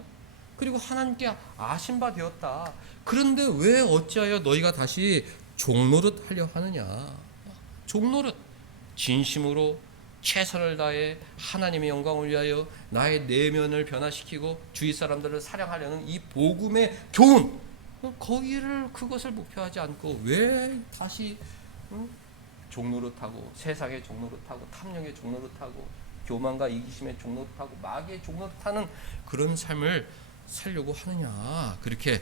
그리고 하나님께 아신 바 되었다. 그런데 왜 어찌하여 너희가 다시 종노릇 하려 하느냐? 종노릇, 진심으로 최선을 다해 하나님의 영광을 위하여 나의 내면을 변화시키고 주위 사람들을 사랑하려는 이 복음의 교훈, 그것을 목표하지 않고 왜 다시 종노릇하고, 세상의 종노릇하고, 탐욕의 종노릇하고, 교만과 이기심의 종노릇하고, 마귀의 종노릇하는 그런 삶을 살려고 하느냐, 그렇게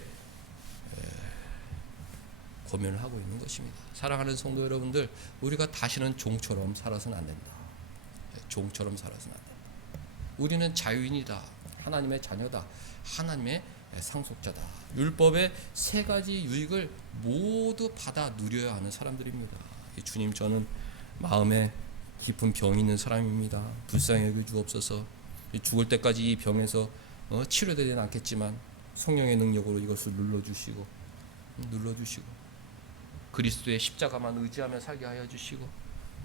고민을 하고 있는 것입니다. 사랑하는 성도 여러분들, 우리가 다시는 종처럼 살아서는 안 된다. 종처럼 살아서는 안 된다. 우리는 자유인이다. 하나님의 자녀다. 하나님의 상속자다. 율법의 3가지 유익을 모두 받아 누려야 하는 사람들입니다. 주님, 저는 마음에 깊은 병이 있는 사람입니다. 불쌍히 여겨 주옵소서. 죽을 때까지 이 병에서 치료되지는 않겠지만 성령의 능력으로 이것을 눌러주시고 그리스도의 십자가만 의지하며 살게 하여 주시고,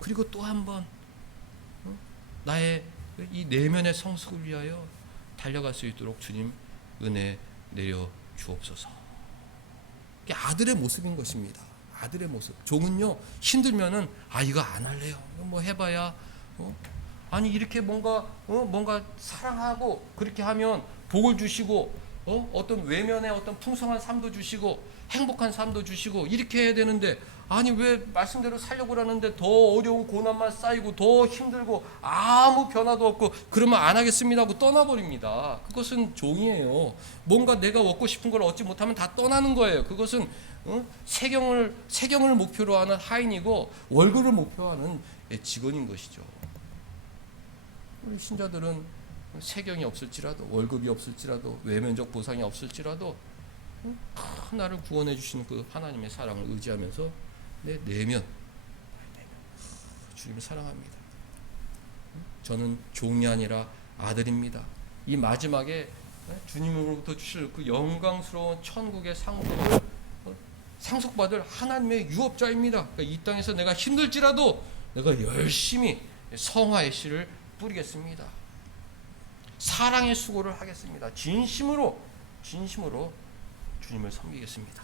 그리고 또 한 번 나의 이 내면의 성숙을 위하여 달려갈 수 있도록 주님 은혜 내려 주옵소서. 이게 아들의 모습인 것입니다. 아들의 모습. 종은요 힘들면은 이거 안 할래요. 뭐 해봐야 아니 이렇게 뭔가 사랑하고 그렇게 하면 복을 주시고 어떤 외면의 어떤 풍성한 삶도 주시고 행복한 삶도 주시고 이렇게 해야 되는데 아니 왜 말씀대로 살려고 하는데 더 어려운 고난만 쌓이고 더 힘들고 아무 변화도 없고 그러면 안 하겠습니다 하고 떠나버립니다. 그것은 종이에요. 뭔가 내가 얻고 싶은 걸 얻지 못하면 다 떠나는 거예요. 그것은 세경을 목표로 하는 하인이고 월급을 목표로 하는 직원인 것이죠. 우리 신자들은 세경이 없을지라도 월급이 없을지라도 외면적 보상이 없을지라도 나를 구원해 주시는 그 하나님의 사랑을 의지하면서 내 내면 주님을 사랑합니다. 저는 종이 아니라 아들입니다. 이 마지막에 주님으로부터 주실 그 영광스러운 천국의 상속을 상속받을 하나님의 유업자입니다. 그러니까 이 땅에서 내가 힘들지라도 내가 열심히 성화의 씨를 뿌리겠습니다. 사랑의 수고를 하겠습니다. 진심으로 주님을 섬기겠습니다.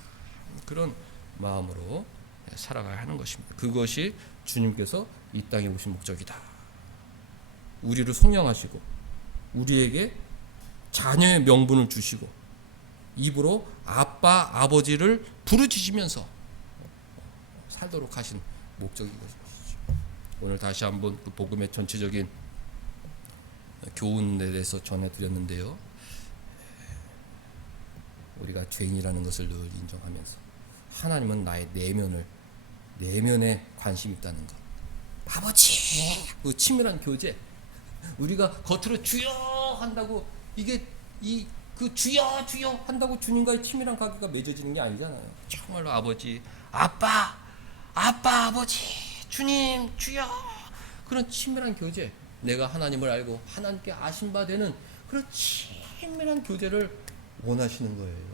그런 마음으로 살아가야 하는 것입니다. 그것이 주님께서 이 땅에 오신 목적이다. 우리를 속량하시고 우리에게 자녀의 명분을 주시고 입으로 아빠 아버지를 부르짖으면서 살도록 하신 목적인 것이죠. 오늘 다시 한번 그 복음의 전체적인 교훈에 대해서 전해드렸는데요. 우리가 죄인이라는 것을 늘 인정하면서 하나님은 나의 내면에 관심이 있다는 것. 아버지 그 친밀한 교제. 우리가 겉으로 주여 한다고 이게 그 주여 한다고 주님과의 친밀한 관계가 맺어지는 게 아니잖아요. 정말로 아버지 아버지 주님 주여 그런 친밀한 교제. 내가 하나님을 알고 하나님께 아신 바 되는 그런 친밀한 교제를 원하시는 거예요.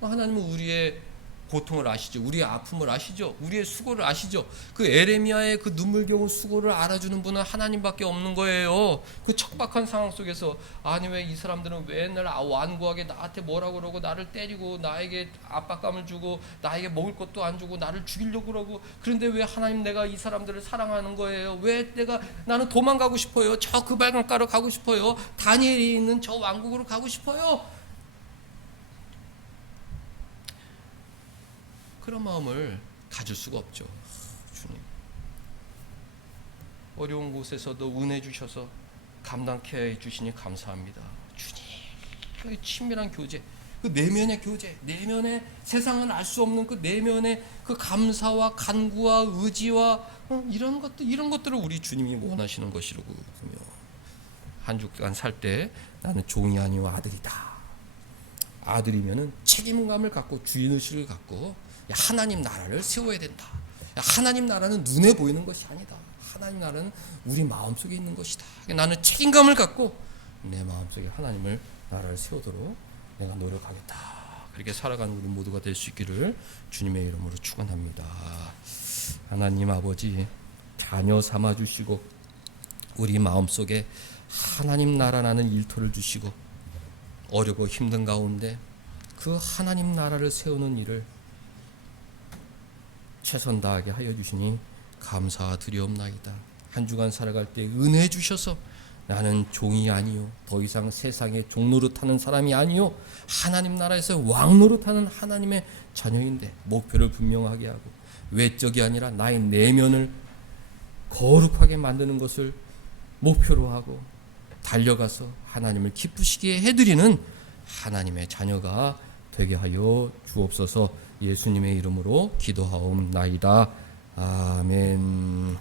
하나님은 우리의 고통을 아시죠. 우리의 아픔을 아시죠. 우리의 수고를 아시죠. 그 에레미야의 그 눈물겨운 수고를 알아주는 분은 하나님밖에 없는 거예요. 그 척박한 상황 속에서 아니 왜 이 사람들은 맨날 완고하게 나한테 뭐라고 그러고 나를 때리고 나에게 압박감을 주고 나에게 먹을 것도 안 주고 나를 죽이려고 그러고 그런데 왜 하나님 내가 이 사람들을 사랑하는 거예요. 왜 나는 도망가고 싶어요. 저 그 발강가로 가고 싶어요. 다니엘이 있는 저 왕국으로 가고 싶어요. 그런 마음을 가질 수가 없죠. 주님 어려운 곳에서도 은혜 주셔서 감당케 해주시니 감사합니다. 주님 그 친밀한 교제, 그 내면의 교제, 내면의 세상은 알 수 없는 그 내면의 그 감사와 간구와 의지와 이런 것들을 우리 주님이 원하시는 것이라고 한 주간 살 때 나는 종이 아니오 아들이다. 아들이면은 책임감을 갖고 주인의식을 갖고 하나님 나라를 세워야 된다. 하나님 나라는 눈에 보이는 것이 아니다. 하나님 나라는 우리 마음속에 있는 것이다. 나는 책임감을 갖고 내 마음속에 하나님을 나라를 세우도록 내가 노력하겠다. 그렇게 살아가는 우리 모두가 될 수 있기를 주님의 이름으로 축원합니다. 하나님 아버지 자녀 삼아 주시고 우리 마음속에 하나님 나라라는 일터를 주시고 어렵고 힘든 가운데 그 하나님 나라를 세우는 일을 최선 다하게 하여 주시니 감사드리옵나이다. 한 주간 살아갈 때 은혜 주셔서 나는 종이 아니요 더 이상 세상의 종노릇하는 사람이 아니요 하나님 나라에서 왕노릇하는 하나님의 자녀인데 목표를 분명하게 하고 외적이 아니라 나의 내면을 거룩하게 만드는 것을 목표로 하고 달려가서 하나님을 기쁘시게 해드리는 하나님의 자녀가 되게 하여 주옵소서. 예수님의 이름으로 기도하옵나이다. 아멘.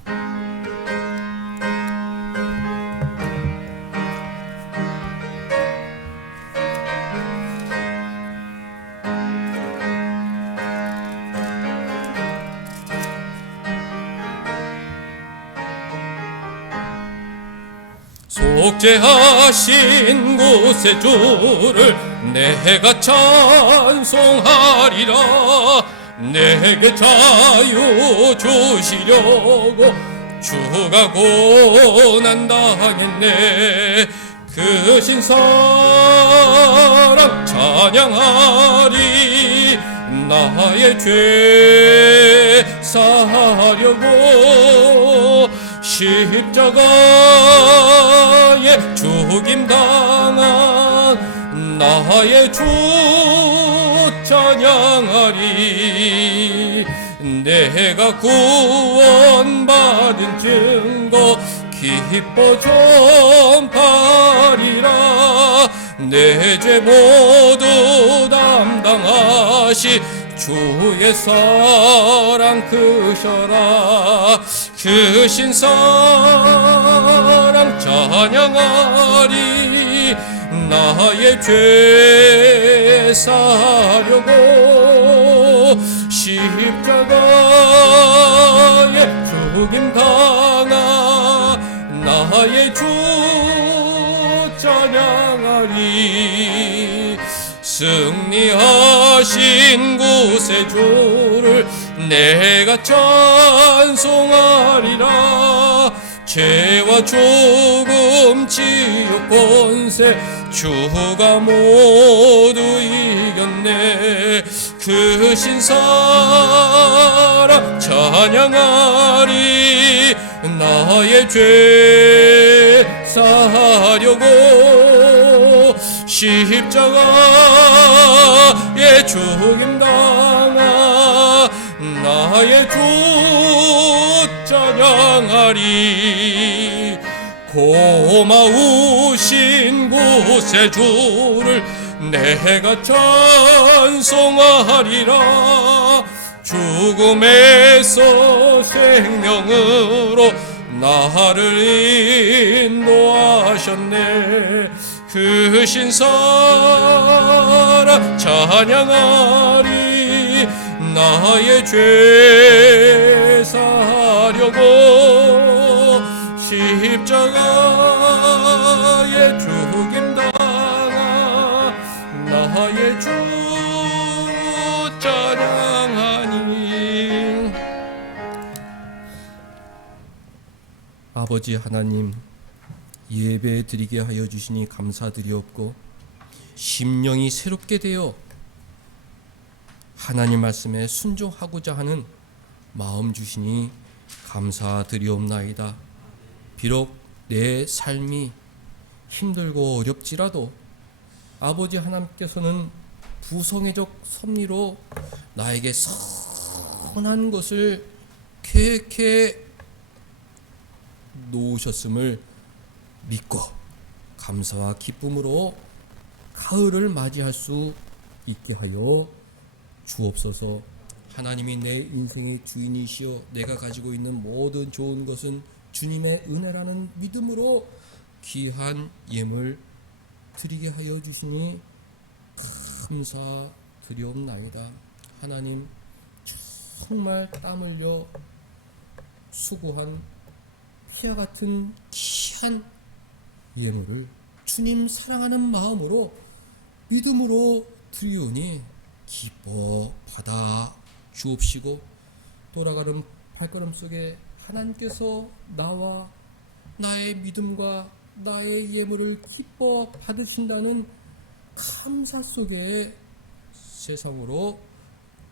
속죄하신 곳의 주를 내가 찬송하리라. 내게 자유 주시려고 주가 고난당했네. 크신 사랑 찬양하리. 나의 죄 사하려고 십자가에 죽임당한 나의 주 찬양하리. 내가 구원받은 증거 기뻐 전파리라. 내 죄 모두 담당하시 주의 사랑 크셔라. 크신 사랑 찬양하리. 나의 죄 사려고 십자가에 죽임당한 나의 주 찬양하리. 승리하신 구세주를 내가 찬송하리라. 죄와 죽음 지옥 권세 주가 모두 이겼네. 크신 사랑 찬양하리. 나의 죄 사하려고 십자가에 죽임당한 나의 주 찬양하리. 고마우신 구세주를 내가 찬송하리라. 죽음에서 생명으로 나를 인도하셨네. 크신 사랑 찬양하리. 나의 죄 사려고 십자가에 죽임당한 나의 주 찬양하니. 아버지 하나님, 예배 드리게 하여 주시니 감사드리옵고 심령이 새롭게 되어 하나님 말씀에 순종하고자 하는 마음 주시니 감사드리옵나이다. 비록 내 삶이 힘들고 어렵지라도 아버지 하나님께서는 부성애적 섭리로 나에게 선한 것을 계획해 놓으셨음을 믿고 감사와 기쁨으로 가을을 맞이할 수 있게 하여 주옵소서. 하나님이 내 인생의 주인이시여 내가 가지고 있는 모든 좋은 것은 주님의 은혜라는 믿음으로 귀한 예물 드리게 하여 주시니 감사드리옵나이다. 하나님, 정말 땀 흘려 수고한 피와 같은 귀한 예물을 주님 사랑하는 마음으로 믿음으로 드리오니 기뻐 받아 주옵시고 돌아가는 발걸음 속에 하나님께서 나와 나의 믿음과 나의 예물을 기뻐 받으신다는 감사 속에 세상으로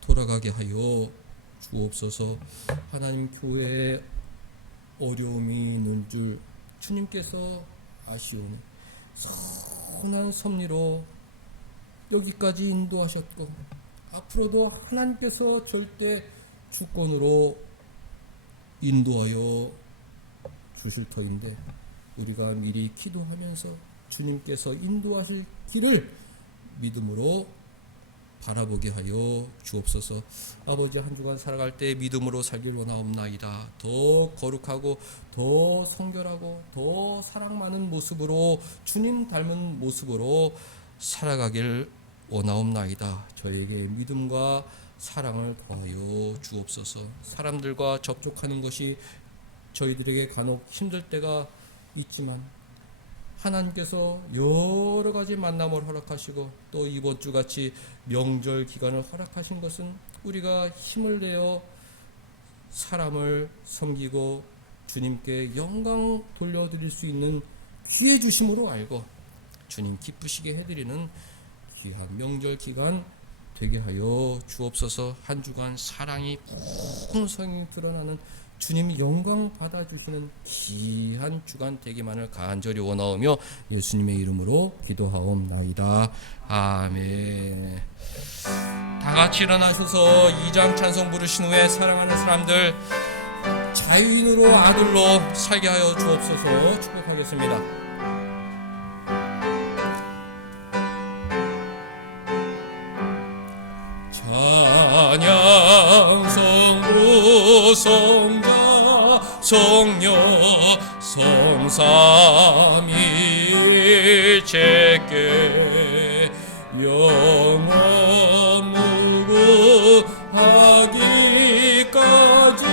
돌아가게 하여 주옵소서. 하나님, 교회에 어려움이 있는 줄 주님께서 아시오니 선한 섭리로 여기까지 인도하셨고 앞으로도 하나님께서 절대 주권으로 인도하여 주실 터인데 우리가 미리 기도하면서 주님께서 인도하실 길을 믿음으로 바라보게 하여 주옵소서. 아버지, 한 주간 살아갈 때 믿음으로 살길 원하옵나이다. 더 거룩하고 더 성결하고 더 사랑 많은 모습으로 주님 닮은 모습으로 살아가길 원하옵나이다. 저에게 믿음과 사랑을 더하여 주옵소서. 사람들과 접촉하는 것이 저희들에게 간혹 힘들 때가 있지만 하나님께서 여러 가지 만남을 허락하시고 또 이번 주 같이 명절 기간을 허락하신 것은 우리가 힘을 내어 사람을 섬기고 주님께 영광 돌려드릴 수 있는 기회 주심으로 알고 주님 기쁘시게 해드리는 귀한 명절 기간 되게 하여 주옵소서. 한 주간 사랑이 풍성히 드러나는 주님 영광 받아주시는 귀한 주간 되기만을 간절히 원하오며 예수님의 이름으로 기도하옵나이다. 아멘. 다 같이 일어나셔서 2장 찬송 부르신 후에 사랑하는 사람들 자유인으로 아들로 살게 하여 주옵소서. 축복하겠습니다. 찬양 성부 성자 성녀 성삼일체께 영원 무궁하기까지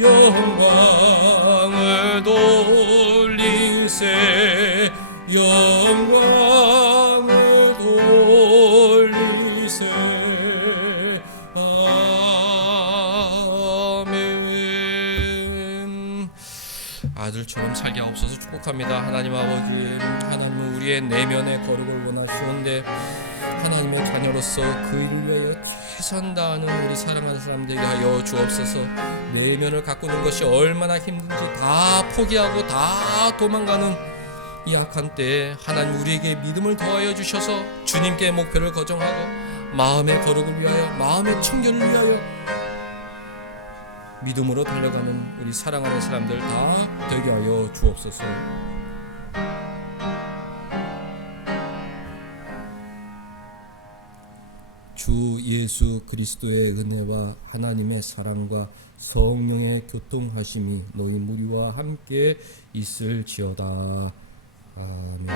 영광을 돌리세 영광을 돌리세. 아멘. 아들처럼 살게 하옵소서. 축복합니다. 하나님 아버지, 하나님은 우리의 내면의 거룩을 원하시는데 하나님의 자녀로서 그 일을 위하여 최선 다하는 우리 사랑하는 사람들에게 하여 주옵소서. 내면을 가꾸는 것이 얼마나 힘든지 다 포기하고 다 도망가는 이 악한 때에 하나님 우리에게 믿음을 더하여 주셔서 주님께 목표를 거정하고 마음의 거룩을 위하여 마음의 청결을 위하여 믿음으로 달려가는 우리 사랑하는 사람들 다 되게 하여 주옵소서. 주 예수 그리스도의 은혜와 하나님의 사랑과 성령의 교통하심이 너희 무리와 함께 있을지어다. 아멘.